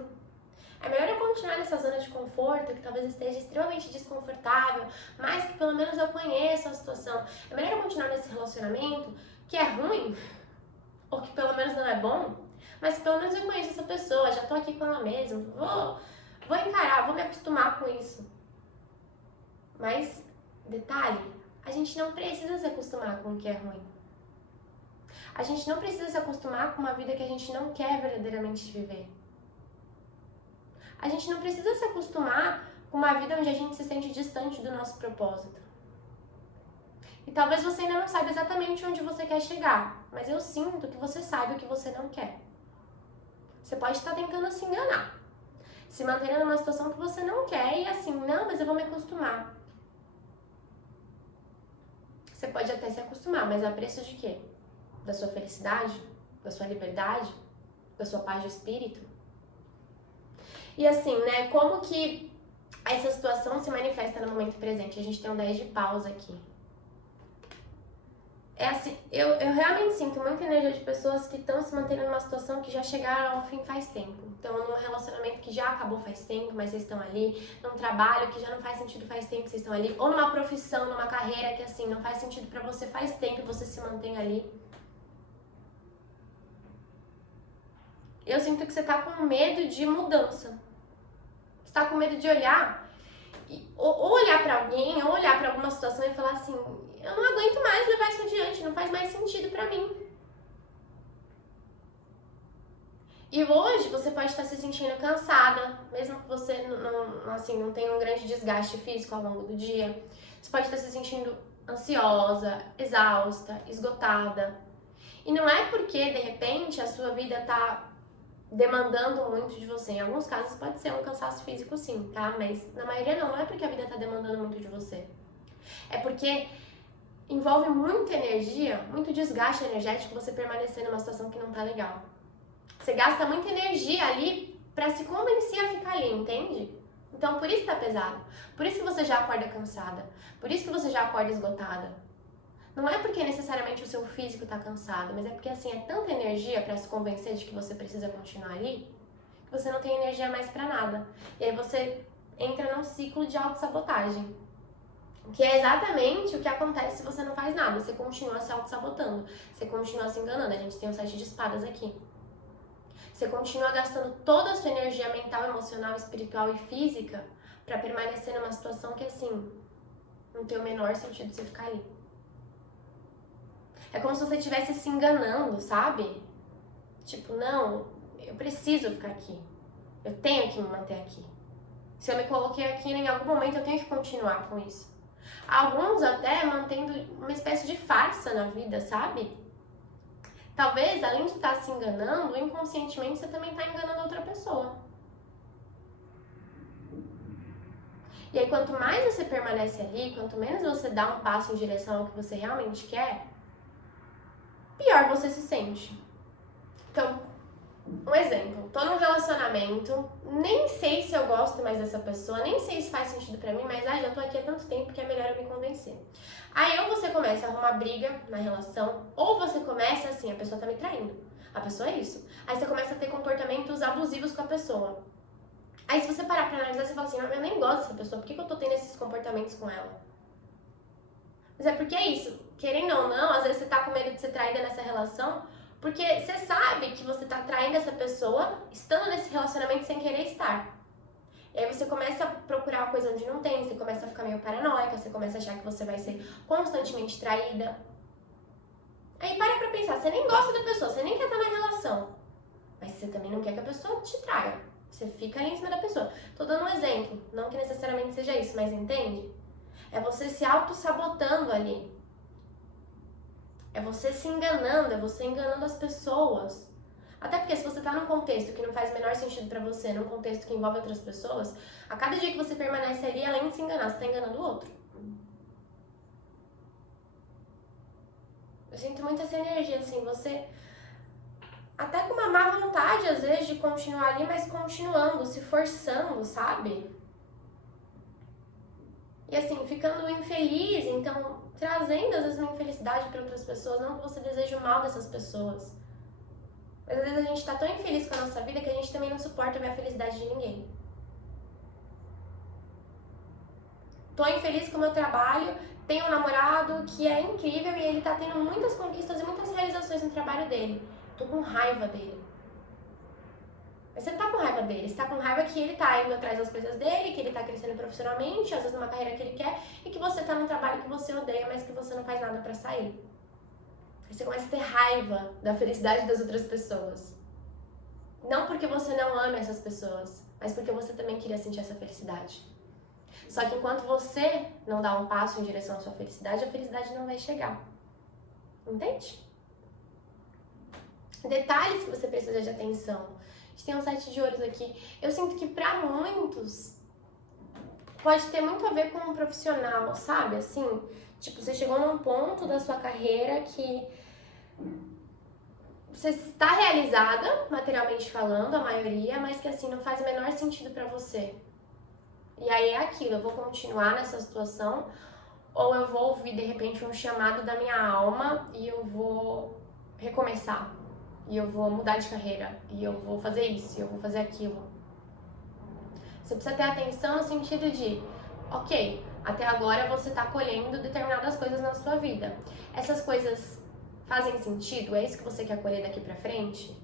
É melhor eu continuar nessa zona de conforto, que talvez esteja extremamente desconfortável, mas que pelo menos eu conheço a situação. É melhor eu continuar nesse relacionamento, que é ruim, ou que pelo menos não é bom, mas que pelo menos eu conheço essa pessoa, já tô aqui com ela mesma, vou encarar, vou me acostumar com isso. Mas, detalhe, a gente não precisa se acostumar com o que é ruim. A gente não precisa se acostumar com uma vida que a gente não quer verdadeiramente viver. A gente não precisa se acostumar com uma vida onde a gente se sente distante do nosso propósito. E talvez você ainda não saiba exatamente onde você quer chegar, mas eu sinto que você sabe o que você não quer. Você pode estar tentando se enganar, se mantendo numa situação que você não quer e assim, não, mas eu vou me acostumar. Você pode até se acostumar, mas a preço de quê? Da sua felicidade? Da sua liberdade? Da sua paz de espírito? E assim, né, como que essa situação se manifesta no momento presente? A gente tem um 10 de paus aqui. É assim, eu realmente sinto muita energia de pessoas que estão se mantendo numa situação que já chegaram ao fim faz tempo. Então, num relacionamento que já acabou faz tempo, mas vocês estão ali. Num trabalho que já não faz sentido faz tempo que vocês estão ali. Ou numa profissão, numa carreira que assim, não faz sentido pra você faz tempo e você se mantém ali. Eu sinto que você tá com medo de mudança. Você tá com medo de olhar, ou olhar pra alguém, ou olhar pra alguma situação e falar assim, eu não aguento mais levar isso adiante, não faz mais sentido pra mim. E hoje você pode estar se sentindo cansada, mesmo que você não tenha um grande desgaste físico ao longo do dia. Você pode estar se sentindo ansiosa, exausta, esgotada. E não é porque, de repente, a sua vida tá demandando muito de você. Em alguns casos pode ser um cansaço físico sim, tá? Mas na maioria não é porque a vida tá demandando muito de você. É porque envolve muita energia, muito desgaste energético você permanecer numa situação que não tá legal. Você gasta muita energia ali pra se convencer a ficar ali, entende? Então por isso tá pesado. Por isso que você já acorda cansada. Por isso que você já acorda esgotada. Não é porque necessariamente o seu físico tá cansado, mas é porque assim, é tanta energia pra se convencer de que você precisa continuar ali, que você não tem energia mais pra nada. E aí você entra num ciclo de autossabotagem. Que é exatamente o que acontece se você não faz nada. Você continua se auto-sabotando. Você continua se enganando. A gente tem um 7 de espadas aqui. Você continua gastando toda a sua energia mental, emocional, espiritual e física pra permanecer numa situação que, assim, não tem o menor sentido você ficar ali. É como se você estivesse se enganando, sabe? Tipo, não, eu preciso ficar aqui. Eu tenho que me manter aqui. Se eu me coloquei aqui, em algum momento eu tenho que continuar com isso. Alguns até mantendo uma espécie de farsa na vida, sabe? Talvez, além de estar se enganando, inconscientemente você também está enganando outra pessoa. E aí, quanto mais você permanece ali, quanto menos você dá um passo em direção ao que você realmente quer, pior você se sente. Então, um exemplo, tô num relacionamento, nem sei se eu gosto mais dessa pessoa, nem sei se faz sentido pra mim, mas já tô aqui há tanto tempo que é melhor eu me convencer. Aí ou você começa a arrumar briga na relação, ou você começa assim, a pessoa tá me traindo. A pessoa é isso. Aí você começa a ter comportamentos abusivos com a pessoa. Aí se você parar pra analisar, você fala assim, não, eu nem gosto dessa pessoa, por que eu tô tendo esses comportamentos com ela? Mas é porque é isso, querendo ou não, às vezes você tá com medo de ser traída nessa relação, porque você sabe que você tá traindo essa pessoa, estando nesse relacionamento sem querer estar. E aí você começa a procurar uma coisa onde não tem, você começa a ficar meio paranoica, você começa a achar que você vai ser constantemente traída. Aí para pra pensar, você nem gosta da pessoa, você nem quer estar na relação, mas você também não quer que a pessoa te traia. Você fica ali em cima da pessoa. Tô dando um exemplo, não que necessariamente seja isso, mas entende? É você se auto-sabotando ali. É você se enganando, é você enganando as pessoas. Até porque se você tá num contexto que não faz o menor sentido pra você, num contexto que envolve outras pessoas, a cada dia que você permanece ali, além de se enganar, você tá enganando o outro. Eu sinto muito essa energia, assim, você até com uma má vontade, às vezes, de continuar ali, mas continuando, se forçando, sabe? E assim, ficando infeliz, então trazendo às vezes uma infelicidade para outras pessoas, não que você deseje o mal dessas pessoas. Mas às vezes a gente tá tão infeliz com a nossa vida que a gente também não suporta ver a felicidade de ninguém. Tô infeliz com o meu trabalho, tenho um namorado que é incrível e ele tá tendo muitas conquistas e muitas realizações no trabalho dele. Tô com raiva dele. Mas você não tá com raiva dele, você tá com raiva que ele tá indo atrás das coisas dele, que ele tá crescendo profissionalmente, às vezes numa carreira que ele quer, e que você tá num trabalho que você odeia, mas que você não faz nada pra sair. Aí você começa a ter raiva da felicidade das outras pessoas. Não porque você não ama essas pessoas, mas porque você também queria sentir essa felicidade. Só que enquanto você não dá um passo em direção à sua felicidade, a felicidade não vai chegar. Entende? Detalhes que você precisa de atenção. A gente tem um 7 de ouros aqui. Eu sinto que pra muitos pode ter muito a ver com um profissional, sabe? Assim, tipo, você chegou num ponto da sua carreira que você está realizada, materialmente falando, a maioria, mas que assim, não faz o menor sentido pra você. E aí é aquilo, eu vou continuar nessa situação, ou eu vou ouvir de repente um chamado da minha alma e eu vou recomeçar. E eu vou mudar de carreira, e eu vou fazer isso, e eu vou fazer aquilo. Você precisa ter atenção no sentido de, ok, até agora você está colhendo determinadas coisas na sua vida. Essas coisas fazem sentido? É isso que você quer colher daqui pra frente?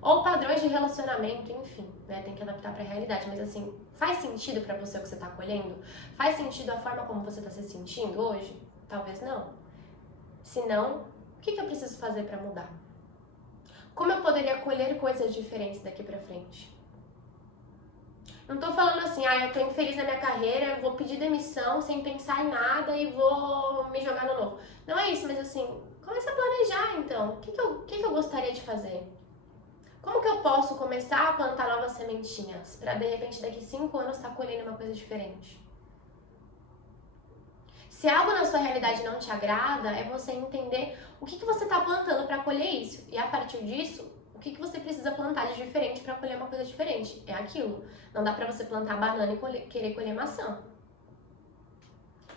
Ou padrões de relacionamento, enfim, né? Tem que adaptar pra realidade, mas assim, faz sentido pra você o que você tá colhendo? Faz sentido a forma como você tá se sentindo hoje? Talvez não. Se não, o que eu preciso fazer pra mudar? Como eu poderia colher coisas diferentes daqui pra frente? Não tô falando assim, eu tô infeliz na minha carreira, eu vou pedir demissão sem pensar em nada e vou me jogar no novo. Não é isso, mas assim, começa a planejar então. O que eu gostaria de fazer? Como que eu posso começar a plantar novas sementinhas pra de repente daqui 5 anos estar colhendo uma coisa diferente? Se algo na sua realidade não te agrada, é você entender o que você está plantando para colher isso. E a partir disso, o que você precisa plantar de diferente para colher uma coisa diferente. É aquilo. Não dá para você plantar banana e querer colher maçã.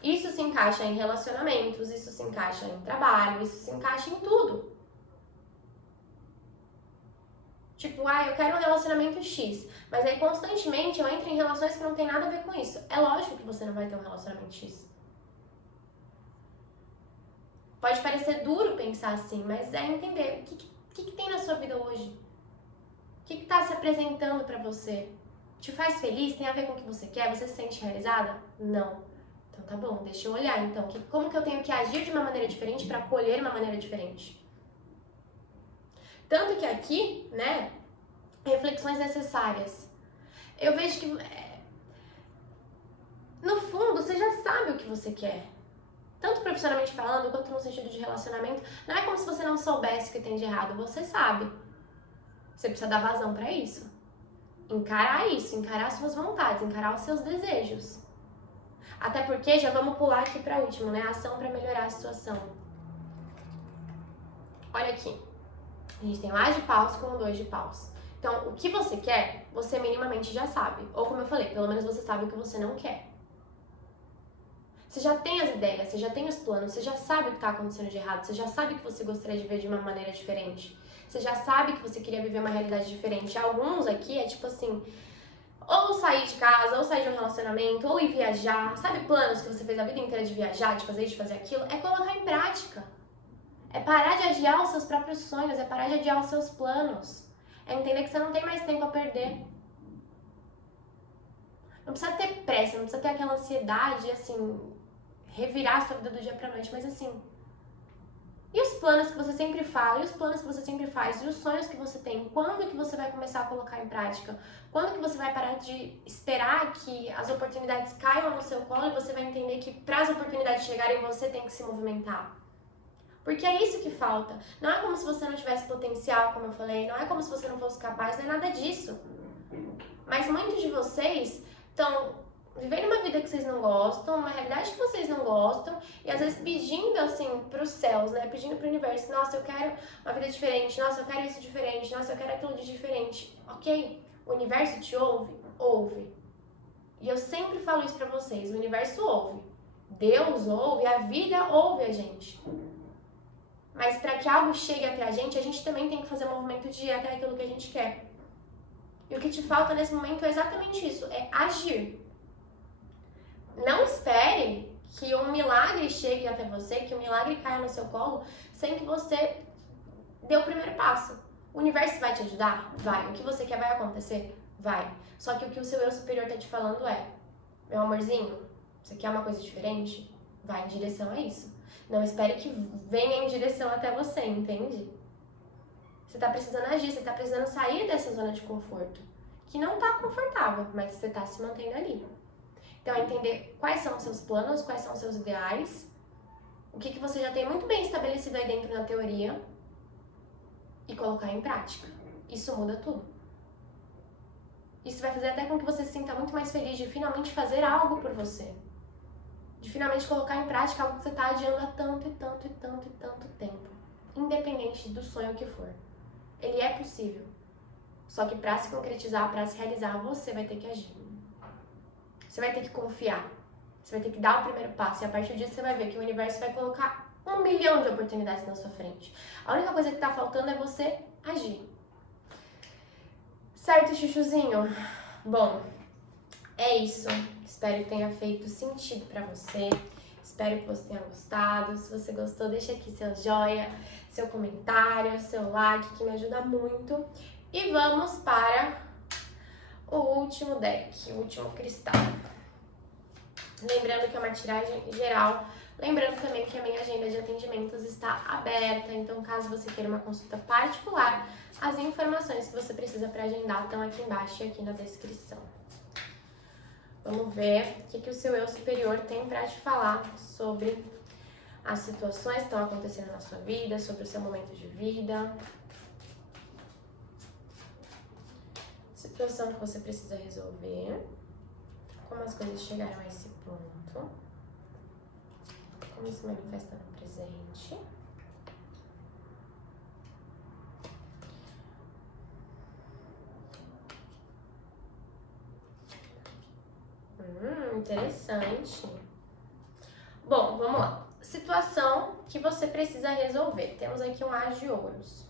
Isso se encaixa em relacionamentos, isso se encaixa em trabalho, isso se encaixa em tudo. Tipo, eu quero um relacionamento X, mas aí constantemente eu entro em relações que não tem nada a ver com isso. É lógico que você não vai ter um relacionamento X. Pode parecer duro pensar assim, mas é entender o que tem na sua vida hoje. O que está se apresentando para você? Te faz feliz? Tem a ver com o que você quer? Você se sente realizada? Não. Então tá bom, deixa eu olhar então. Como que eu tenho que agir de uma maneira diferente para colher uma maneira diferente? Tanto que aqui, né, reflexões necessárias. Eu vejo que, no fundo, você já sabe o que você quer. Tanto profissionalmente falando, quanto no sentido de relacionamento. Não é como se você não soubesse o que tem de errado, você sabe. Você precisa dar vazão pra isso. Encarar isso, encarar suas vontades, encarar os seus desejos. Até porque, já vamos pular aqui pra último, né? Ação pra melhorar a situação. Olha aqui. A gente tem o As de paus com o 2 de paus. Então, o que você quer, você minimamente já sabe. Ou como eu falei, pelo menos você sabe o que você não quer. Você já tem as ideias, você já tem os planos, você já sabe o que está acontecendo de errado, você já sabe o que você gostaria de ver de uma maneira diferente. você já sabe que você queria viver uma realidade diferente. Alguns aqui é tipo assim, ou sair de casa, ou sair de um relacionamento, ou ir viajar. Sabe planos que você fez a vida inteira de viajar, de fazer isso, de fazer aquilo? É colocar em prática. É parar de adiar os seus próprios sonhos, é parar de adiar os seus planos. É entender que você não tem mais tempo a perder. Não precisa ter pressa, não precisa ter aquela ansiedade, assim, revirar a sua vida do dia pra noite, mas assim... E os planos que você sempre fala, e os planos que você sempre faz, e os sonhos que você tem, quando que você vai começar a colocar em prática? Quando que você vai parar de esperar que as oportunidades caiam no seu colo e você vai entender que para as oportunidades chegarem você tem que se movimentar? Porque é isso que falta. Não é como se você não tivesse potencial, como eu falei, não é como se você não fosse capaz, não é nada disso. Mas muitos de vocês estão vivendo uma vida que vocês não gostam, uma realidade que vocês não gostam, e às vezes pedindo assim pros céus, né? Pedindo pro universo, nossa, eu quero uma vida diferente, nossa, eu quero isso diferente, nossa, eu quero aquilo de diferente. Ok? O universo te ouve? Ouve. E eu sempre falo isso pra vocês, o universo ouve. Deus ouve, a vida ouve a gente. Mas para que algo chegue até a gente também tem que fazer um movimento de ir até aquilo que a gente quer. E o que te falta nesse momento é exatamente isso, é agir. Não espere que um milagre chegue até você, que um milagre caia no seu colo, sem que você dê o primeiro passo. O universo vai te ajudar? Vai. O que você quer vai acontecer? Vai. Só que o que o seu eu superior tá te falando é, meu amorzinho, você quer uma coisa diferente? Vai em direção a isso. Não espere que venha em direção até você, entende? Você tá precisando agir, você tá precisando sair dessa zona de conforto, que não tá confortável, mas você tá se mantendo ali. Então, é entender quais são os seus planos, quais são os seus ideais, o que você já tem muito bem estabelecido aí dentro na teoria e colocar em prática. Isso muda tudo. Isso vai fazer até com que você se sinta muito mais feliz de finalmente fazer algo por você. De finalmente colocar em prática algo que você está adiando há tanto e tanto e tanto e tanto tempo. Independente do sonho que for. Ele é possível. Só que para se concretizar, para se realizar, você vai ter que agir. Você vai ter que confiar. Você vai ter que dar o primeiro passo. E a partir disso você vai ver que o universo vai colocar 1 milhão de oportunidades na sua frente. A única coisa que está faltando é você agir. Certo, chuchuzinho? Bom, é isso. Espero que tenha feito sentido pra você. Espero que você tenha gostado. Se você gostou, deixa aqui seu joia, seu comentário, seu like, que me ajuda muito. E vamos para o último deck, o último cristal. Lembrando que é uma tiragem geral. Lembrando também que a minha agenda de atendimentos está aberta. Então, caso você queira uma consulta particular, as informações que você precisa para agendar estão aqui embaixo e aqui na descrição. Vamos ver o que o seu eu superior tem para te falar sobre as situações que estão acontecendo na sua vida, sobre o seu momento de vida. Situação que você precisa resolver. Como as coisas chegaram a esse ponto. Como isso manifesta no presente. Interessante. Bom, vamos lá. Situação que você precisa resolver. Temos aqui um As de Ouros.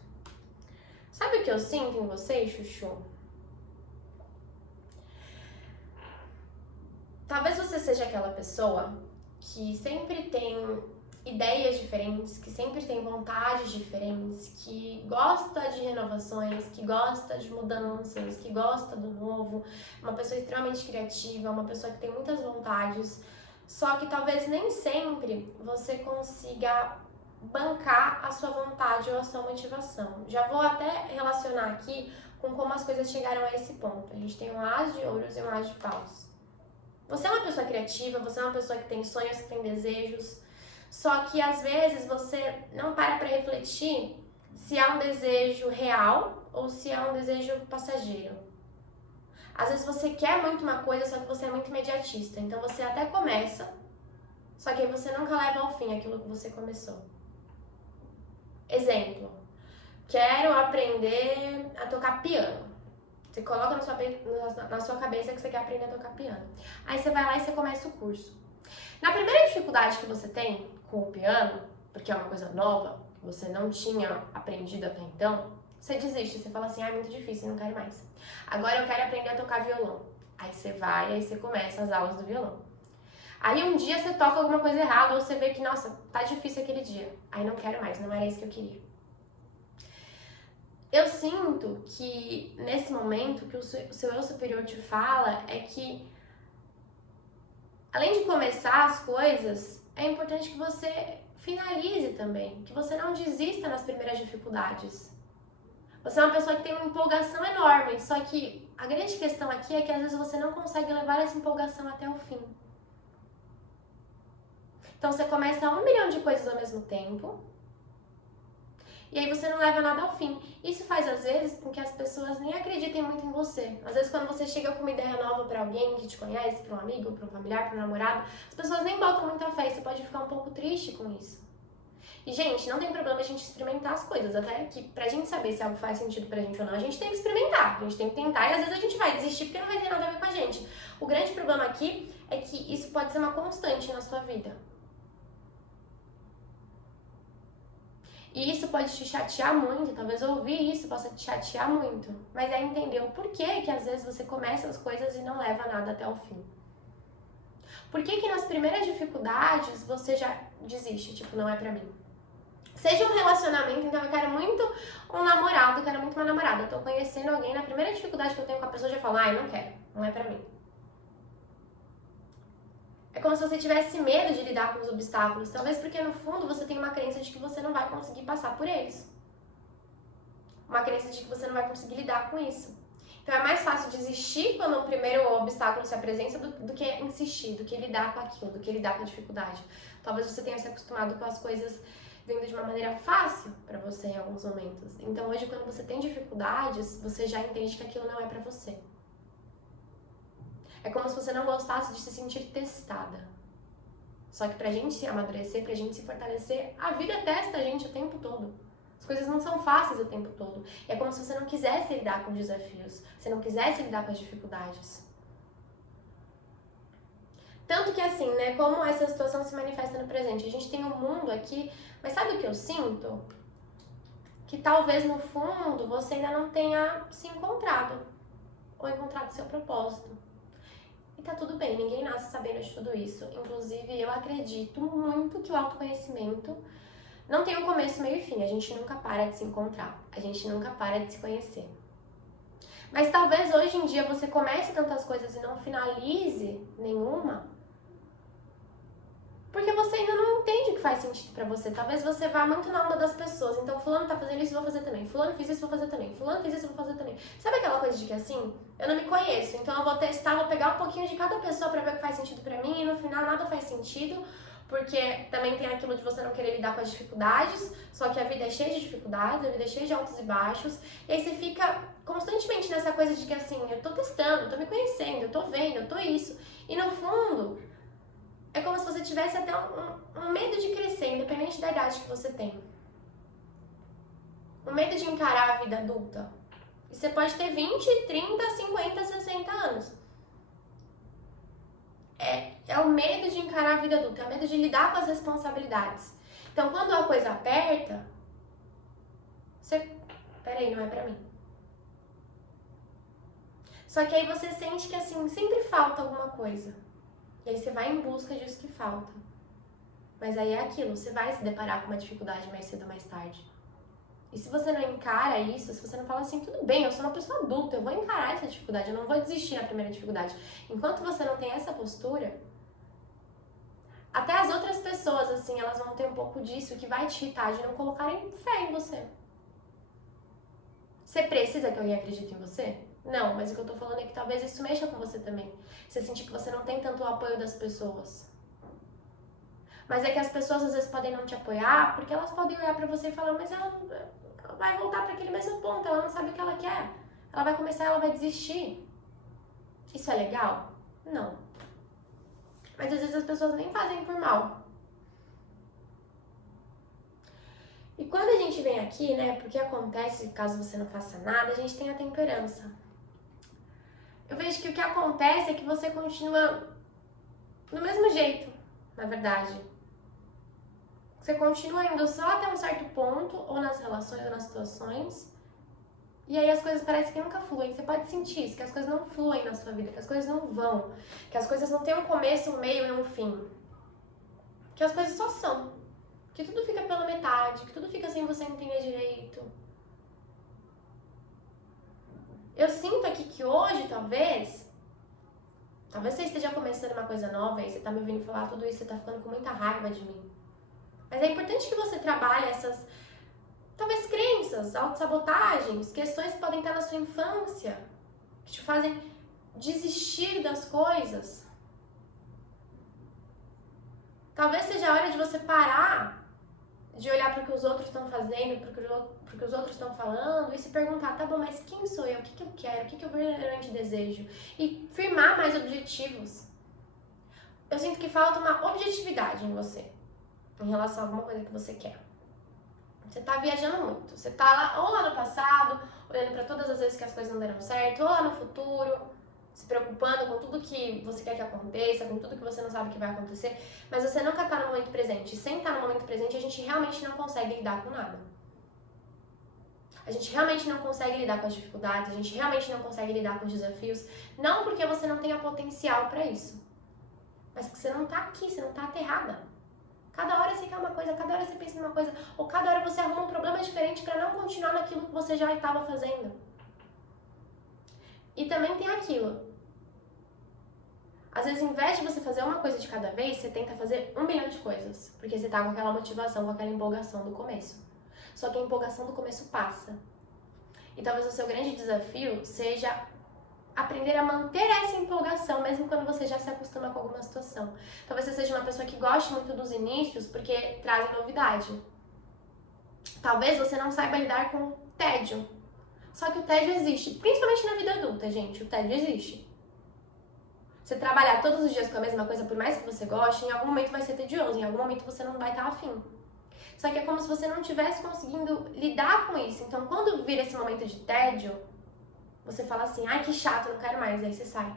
Sabe o que eu sinto em você, Chuchu? Talvez você seja aquela pessoa que sempre tem ideias diferentes, que sempre tem vontades diferentes, que gosta de renovações, que gosta de mudanças, que gosta do novo, uma pessoa extremamente criativa, uma pessoa que tem muitas vontades, só que talvez nem sempre você consiga bancar a sua vontade ou a sua motivação. Já vou até relacionar aqui com como as coisas chegaram a esse ponto. A gente tem um As de Ouros e um As de Paus. Você é uma pessoa criativa, você é uma pessoa que tem sonhos, que tem desejos, só que às vezes você não para refletir se é um desejo real ou se é um desejo passageiro. Às vezes você quer muito uma coisa, só que você é muito imediatista. Então você até começa, só que aí você nunca leva ao fim aquilo que você começou. Exemplo, quero aprender a tocar piano. Você coloca na sua cabeça que você quer aprender a tocar piano. Aí você vai lá e você começa o curso. Na primeira dificuldade que você tem com o piano, porque é uma coisa nova, que você não tinha aprendido até então, Você desiste, você fala assim, é muito difícil, não quero mais. Agora eu quero aprender a tocar violão. Aí você vai, aí você começa as aulas do violão. Aí um dia você toca alguma coisa errada, ou você vê que, nossa, tá difícil aquele dia. Aí não quero mais, não era isso que eu queria. Eu sinto que, nesse momento, que o seu eu superior te fala é que, além de começar as coisas, é importante que você finalize também, que você não desista nas primeiras dificuldades. Você é uma pessoa que tem uma empolgação enorme, só que a grande questão aqui é que às vezes você não consegue levar essa empolgação até o fim. Então você começa 1 milhão de coisas ao mesmo tempo, e aí você não leva nada ao fim. Isso faz às vezes com que as pessoas nem acreditem muito em você. Às vezes quando você chega com uma ideia nova pra alguém que te conhece, pra um amigo, pra um familiar, pra um namorado, as pessoas nem botam muita fé e você pode ficar um pouco triste com isso. E, gente, não tem problema a gente experimentar as coisas, até que pra gente saber se algo faz sentido pra gente ou não, a gente tem que experimentar, a gente tem que tentar e às vezes a gente vai desistir porque não vai ter nada a ver com a gente. O grande problema aqui é que isso pode ser uma constante na sua vida. E isso pode te chatear muito, talvez ouvir isso possa te chatear muito, mas é entender o porquê que às vezes você começa as coisas e não leva nada até o fim. Por que nas primeiras dificuldades você já desiste, tipo, não é pra mim? Seja um relacionamento, então eu quero muito um namorado, eu quero muito uma namorada. Eu tô conhecendo alguém, na primeira dificuldade que eu tenho com a pessoa, eu já falo, ai, não quero, não é pra mim. É como se você tivesse medo de lidar com os obstáculos, talvez porque no fundo você tem uma crença de que você não vai conseguir passar por eles. Uma crença de que você não vai conseguir lidar com isso. Então é mais fácil desistir quando o primeiro obstáculo se apresenta do que insistir, do que lidar com aquilo, do que lidar com a dificuldade. Talvez você tenha se acostumado com as coisas vindo de uma maneira fácil pra você em alguns momentos. Então hoje, quando você tem dificuldades, você já entende que aquilo não é pra você. É como se você não gostasse de se sentir testada. Só que pra gente se amadurecer, pra gente se fortalecer, a vida testa a gente o tempo todo. As coisas não são fáceis o tempo todo. É como se você não quisesse lidar com os desafios, você não quisesse lidar com as dificuldades. Tanto que assim, né, como essa situação se manifesta no presente. A gente tem um mundo aqui, mas sabe o que eu sinto? Que talvez no fundo você ainda não tenha se encontrado, ou encontrado seu propósito. E tá tudo bem, ninguém nasce sabendo de tudo isso. Inclusive, eu acredito muito que o autoconhecimento não tem um começo, meio e fim. A gente nunca para de se encontrar, a gente nunca para de se conhecer. Mas talvez hoje em dia você comece tantas coisas e não finalize nenhuma, porque você ainda não entende o que faz sentido pra você. Talvez você vá muito na onda das pessoas. Então, fulano tá fazendo isso, vou fazer também. Fulano fez isso, vou fazer também. Fulano fez isso, vou fazer também. Sabe aquela coisa de que assim, eu não me conheço, então eu vou testar, vou pegar um pouquinho de cada pessoa pra ver o que faz sentido pra mim e no final nada faz sentido, porque também tem aquilo de você não querer lidar com as dificuldades, só que a vida é cheia de dificuldades, a vida é cheia de altos e baixos, e aí você fica constantemente nessa coisa de que assim, eu tô testando, eu tô me conhecendo, eu tô vendo, eu tô isso. E no fundo, é como se você tivesse até um medo de crescer, independente da idade que você tem. Um medo de encarar a vida adulta. E você pode ter 20, 30, 50, 60 anos. É o medo de encarar a vida adulta, é o medo de lidar com as responsabilidades. Então, quando a coisa aperta, você... Peraí, não é pra mim. Só que aí você sente que, assim, sempre falta alguma coisa. E aí você vai em busca disso que falta. Mas aí é aquilo, você vai se deparar com uma dificuldade mais cedo ou mais tarde. E se você não encara isso, se você não fala assim, tudo bem, eu sou uma pessoa adulta, eu vou encarar essa dificuldade, eu não vou desistir na primeira dificuldade. Enquanto você não tem essa postura, até as outras pessoas, assim, elas vão ter um pouco disso que vai te irritar, de não colocarem fé em você. Você precisa que alguém acredite em você? Não, mas o que eu tô falando é que talvez isso mexa com você também. Você sentir que você não tem tanto o apoio das pessoas. Mas é que as pessoas às vezes podem não te apoiar, porque elas podem olhar pra você e falar, mas ela vai voltar pra aquele mesmo ponto, ela não sabe o que ela quer. Ela vai começar, ela vai desistir. Isso é legal? Não. Mas às vezes as pessoas nem fazem por mal. E quando a gente vem aqui, né, porque acontece, caso você não faça nada, a gente tem a temperança. Eu vejo que o que acontece é que você continua do mesmo jeito, na verdade. Você continua indo só até um certo ponto, ou nas relações ou nas situações, E aí as coisas parecem que nunca fluem. Você pode sentir isso, que as coisas não fluem na sua vida, que as coisas não vão, que as coisas não têm um começo, um meio e um fim. Que as coisas só são. Que tudo fica pela metade, que tudo fica sem você entender direito. Eu sinto aqui que hoje, talvez você esteja começando uma coisa nova e você tá me ouvindo falar tudo isso, você tá ficando com muita raiva de mim. Mas é importante que você trabalhe essas, talvez, crenças, autossabotagens, questões que podem estar na sua infância, que te fazem desistir das coisas. Talvez seja a hora de você parar de olhar para o que os outros estão fazendo, para o que os outros estão falando e se perguntar, tá bom, mas quem sou eu? O que eu quero? O que eu verdadeiramente desejo? E firmar mais objetivos. Eu sinto que falta uma objetividade em você, em relação a alguma coisa que você quer. Você tá viajando muito. Você tá lá, ou lá no passado, olhando para todas as vezes que as coisas não deram certo, ou lá no futuro, se preocupando com tudo que você quer que aconteça, com tudo que você não sabe que vai acontecer, mas você nunca tá no momento presente. Sem estar no momento presente, a gente realmente não consegue lidar com nada. A gente realmente não consegue lidar com as dificuldades, a gente realmente não consegue lidar com os desafios, não porque você não tenha potencial para isso, mas porque você não tá aqui, você não tá aterrada. Cada hora você quer uma coisa, cada hora você pensa numa coisa, ou cada hora você arruma um problema diferente para não continuar naquilo que você já estava fazendo. E também tem aquilo. Às vezes, em vez de você fazer uma coisa de cada vez, você tenta fazer 1 milhão de coisas. Porque você tá com aquela motivação, com aquela empolgação do começo. Só que a empolgação do começo passa. E talvez o seu grande desafio seja aprender a manter essa empolgação, mesmo quando você já se acostuma com alguma situação. Talvez você seja uma pessoa que goste muito dos inícios, porque trazem novidade. Talvez você não saiba lidar com o tédio. Só que o tédio existe, principalmente na vida adulta, gente, o tédio existe. Você trabalhar todos os dias com a mesma coisa, por mais que você goste, em algum momento vai ser tedioso, em algum momento você não vai estar afim. Só que é como se você não estivesse conseguindo lidar com isso. Então, quando vira esse momento de tédio, você fala assim, ai, que chato, não quero mais, aí você sai.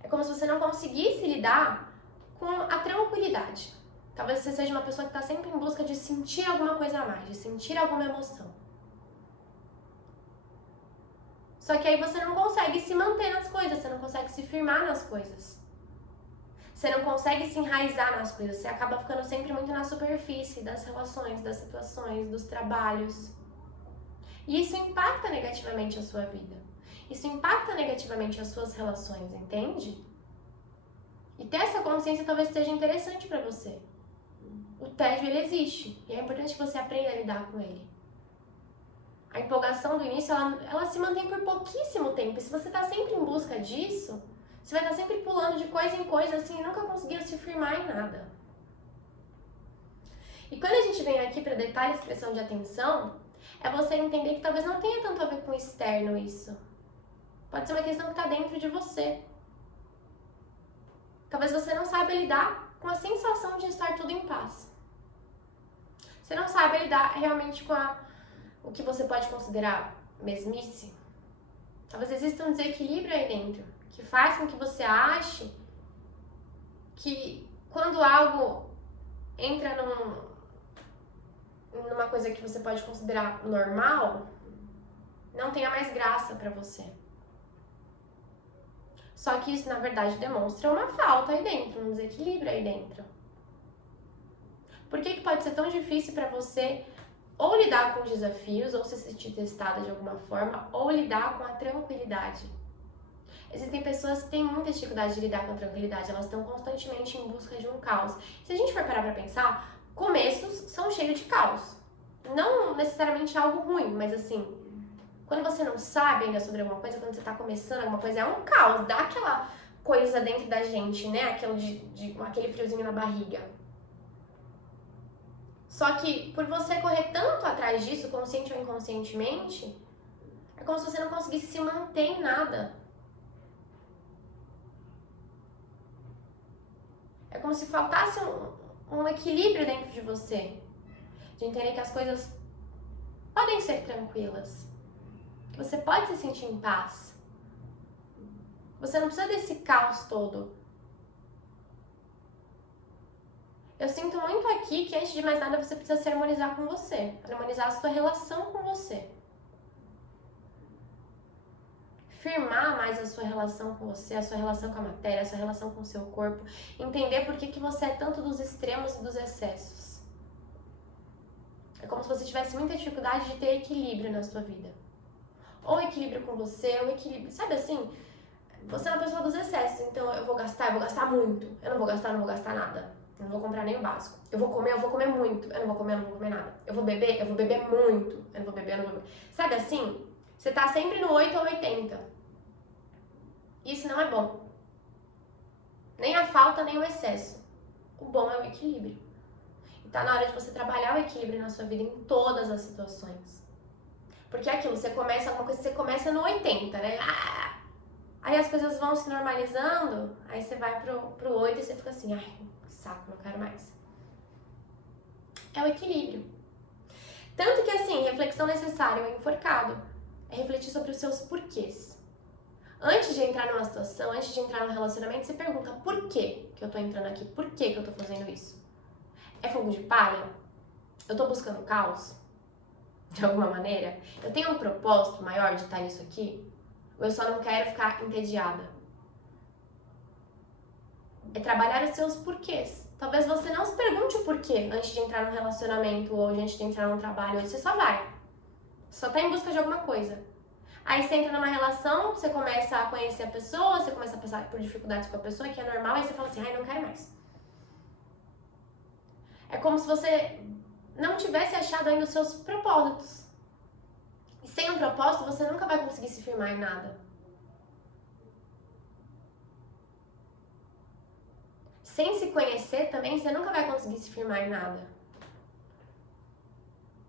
É como se você não conseguisse lidar com a tranquilidade. Talvez você seja uma pessoa que está sempre em busca de sentir alguma coisa a mais, de sentir alguma emoção. Só que aí você não consegue se manter nas coisas, você não consegue se firmar nas coisas. Você não consegue se enraizar nas coisas, você acaba ficando sempre muito na superfície das relações, das situações, dos trabalhos. E isso impacta negativamente a sua vida. Isso impacta negativamente as suas relações, entende? E ter essa consciência talvez seja interessante pra você. O tédio, ele existe, e é importante que você aprenda a lidar com ele. A empolgação do início, ela se mantém por pouquíssimo tempo. E se você tá sempre em busca disso, você vai estar sempre pulando de coisa em coisa, assim, e nunca conseguindo se firmar em nada. E quando a gente vem aqui para detalhe e expressão de atenção, é você entender que talvez não tenha tanto a ver com o externo isso. Pode ser uma questão que tá dentro de você. Talvez você não saiba lidar com a sensação de estar tudo em paz. Você não saiba lidar realmente com o que você pode considerar mesmice. Talvez exista um desequilíbrio aí dentro, que faz com que você ache que quando algo entra numa coisa que você pode considerar normal, não tenha mais graça pra você. Só que isso, na verdade, demonstra uma falta aí dentro, um desequilíbrio aí dentro. Por que pode ser tão difícil pra você ou lidar com os desafios, ou se sentir testada de alguma forma, ou lidar com a tranquilidade? Existem pessoas que têm muita dificuldade de lidar com a tranquilidade, elas estão constantemente em busca de um caos. Se a gente for parar pra pensar, começos são cheios de caos. Não necessariamente algo ruim, mas assim, quando você não sabe ainda sobre alguma coisa, quando você tá começando alguma coisa, é um caos, dá aquela coisa dentro da gente, né? Aquele friozinho na barriga. Só que por você correr tanto atrás disso, consciente ou inconscientemente, é como se você não conseguisse se manter em nada. É como se faltasse um equilíbrio dentro de você. De entender que as coisas podem ser tranquilas. Que você pode se sentir em paz. Você não precisa desse caos todo. Eu sinto muito aqui que, antes de mais nada, você precisa se harmonizar com você. Harmonizar a sua relação com você. firmar mais a sua relação com você, a sua relação com a matéria, a sua relação com o seu corpo, entender por que você é tanto dos extremos e dos excessos. É como se você tivesse muita dificuldade de ter equilíbrio na sua vida. Ou equilíbrio com você, ou equilíbrio... Sabe assim? Você é uma pessoa dos excessos, então eu vou gastar muito. Eu não vou gastar nada. Eu não vou comprar nem o básico. Eu vou comer muito. Eu não vou comer nada. Eu vou beber muito. Eu não vou beber. Sabe assim? Você tá sempre no 8 ou 80. Isso não é bom. Nem a falta, nem o excesso. O bom é o equilíbrio. E tá na hora de você trabalhar o equilíbrio na sua vida em todas as situações. Porque é aquilo, você começa no 80, né? Aí as coisas vão se normalizando, aí você vai pro 8 e você fica assim, ai, que saco, não quero mais. É o equilíbrio. Tanto que assim, reflexão necessária, o enforcado, é refletir sobre os seus porquês. Antes de entrar numa situação, antes de entrar num relacionamento, você pergunta por que eu tô entrando aqui? Por que eu tô fazendo isso? É fogo de palha? Eu tô buscando caos? De alguma maneira? Eu tenho um propósito maior de estar nisso aqui? Ou eu só não quero ficar entediada? É trabalhar os seus porquês. Talvez você não se pergunte o porquê antes de entrar num relacionamento ou antes de entrar num trabalho. Você só vai. Só tá em busca de alguma coisa. Aí você entra numa relação, você começa a conhecer a pessoa, você começa a passar por dificuldades com a pessoa, que é normal, aí você fala assim, ai, não quero mais. É como se você não tivesse achado ainda os seus propósitos. E sem um propósito, você nunca vai conseguir se firmar em nada. Sem se conhecer também, você nunca vai conseguir se firmar em nada.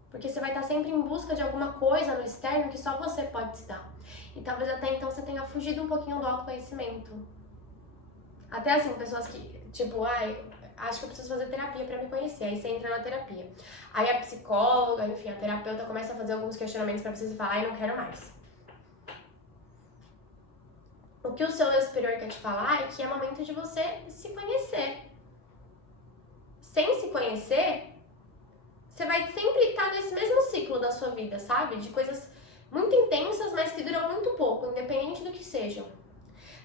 Porque você vai estar sempre em busca de alguma coisa no externo que só você pode te dar. E talvez até então você tenha fugido um pouquinho do autoconhecimento. Até assim, pessoas que, tipo, ai, acho que eu preciso fazer terapia pra me conhecer. Aí você entra na terapia. Aí a psicóloga, enfim, a terapeuta começa a fazer alguns questionamentos pra você e fala, ai, não quero mais. O que o seu eu superior quer te falar é que é momento de você se conhecer. Sem se conhecer, você vai sempre estar nesse mesmo ciclo da sua vida, sabe? De coisas muito intensas, mas que duram muito pouco, independente do que sejam.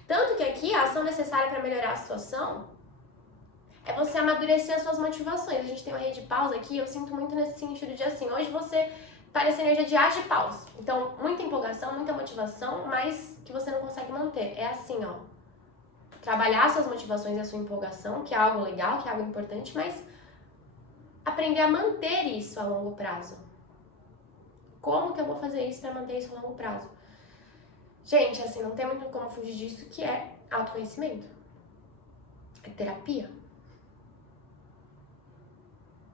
Tanto que aqui a ação necessária para melhorar a situação é você amadurecer as suas motivações. A gente tem uma rede de pausa aqui, eu sinto muito nesse sentido de assim, hoje você parece energia de age e pausa. Então, muita empolgação, muita motivação, mas que você não consegue manter. É assim, ó. Trabalhar suas motivações e a sua empolgação, que é algo legal, que é algo importante, mas aprender a manter isso a longo prazo. Como que eu vou fazer isso para manter isso a longo prazo? Gente, assim, não tem muito como fugir disso, que é autoconhecimento. É terapia.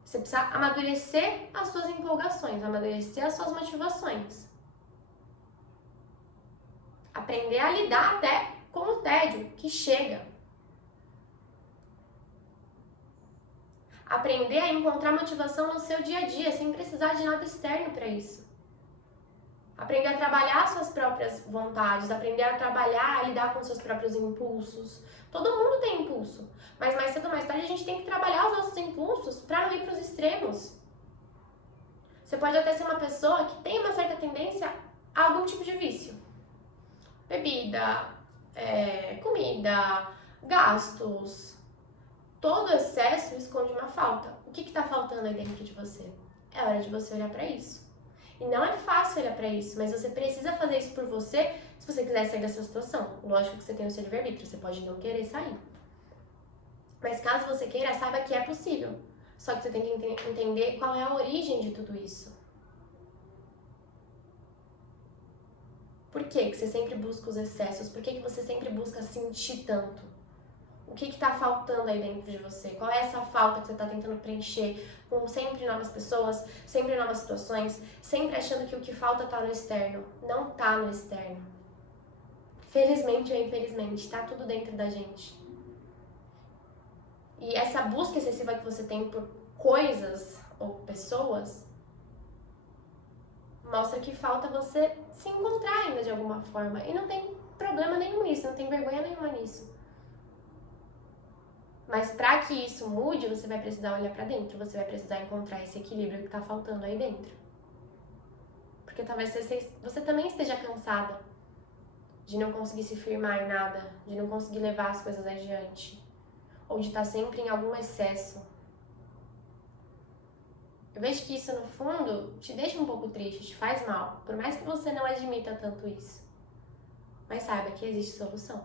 Você precisa amadurecer as suas empolgações, amadurecer as suas motivações. Aprender a lidar até com o tédio que chega. Aprender a encontrar motivação no seu dia a dia, sem precisar de nada externo para isso. Aprender a trabalhar suas próprias vontades, aprender a trabalhar, a lidar com seus próprios impulsos. Todo mundo tem impulso, mas mais cedo ou mais tarde a gente tem que trabalhar os nossos impulsos para não ir para os extremos. Você pode até ser uma pessoa que tem uma certa tendência a algum tipo de vício. Bebida, comida, gastos. Todo excesso esconde uma falta. O que está faltando aí dentro de você? É hora de você olhar para isso. E não é fácil olhar pra isso, mas você precisa fazer isso por você se você quiser sair dessa situação. Lógico que você tem o seu livre-arbítrio, você pode não querer sair. Mas caso você queira, saiba que é possível. Só que você tem que entender qual é a origem de tudo isso. Por que você sempre busca os excessos? Por que você sempre busca sentir tanto? O que está faltando aí dentro de você? Qual é essa falta que você está tentando preencher com sempre novas pessoas, sempre novas situações, sempre achando que o que falta está no externo? Não está no externo. Felizmente ou infelizmente, está tudo dentro da gente. E essa busca excessiva que você tem por coisas ou pessoas mostra que falta você se encontrar ainda de alguma forma. E não tem problema nenhum nisso, não tem vergonha nenhuma nisso. Mas para que isso mude, você vai precisar olhar para dentro, você vai precisar encontrar esse equilíbrio que tá faltando aí dentro. Porque talvez você também esteja cansada de não conseguir se firmar em nada, de não conseguir levar as coisas adiante, ou de estar sempre em algum excesso. Eu vejo que isso, no fundo, te deixa um pouco triste, te faz mal, por mais que você não admita tanto isso. Mas saiba que existe solução.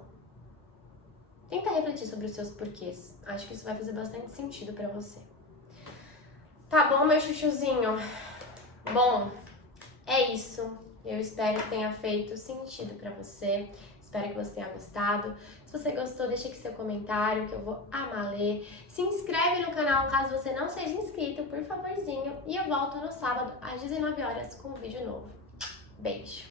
Tenta refletir sobre os seus porquês. Acho que isso vai fazer bastante sentido pra você. Tá bom, meu chuchuzinho? Bom, é isso. Eu espero que tenha feito sentido pra você. Espero que você tenha gostado. Se você gostou, deixa aqui seu comentário que eu vou amar ler. Se inscreve no canal caso você não seja inscrito, por favorzinho. E eu volto no sábado às 19 horas com um vídeo novo. Beijo!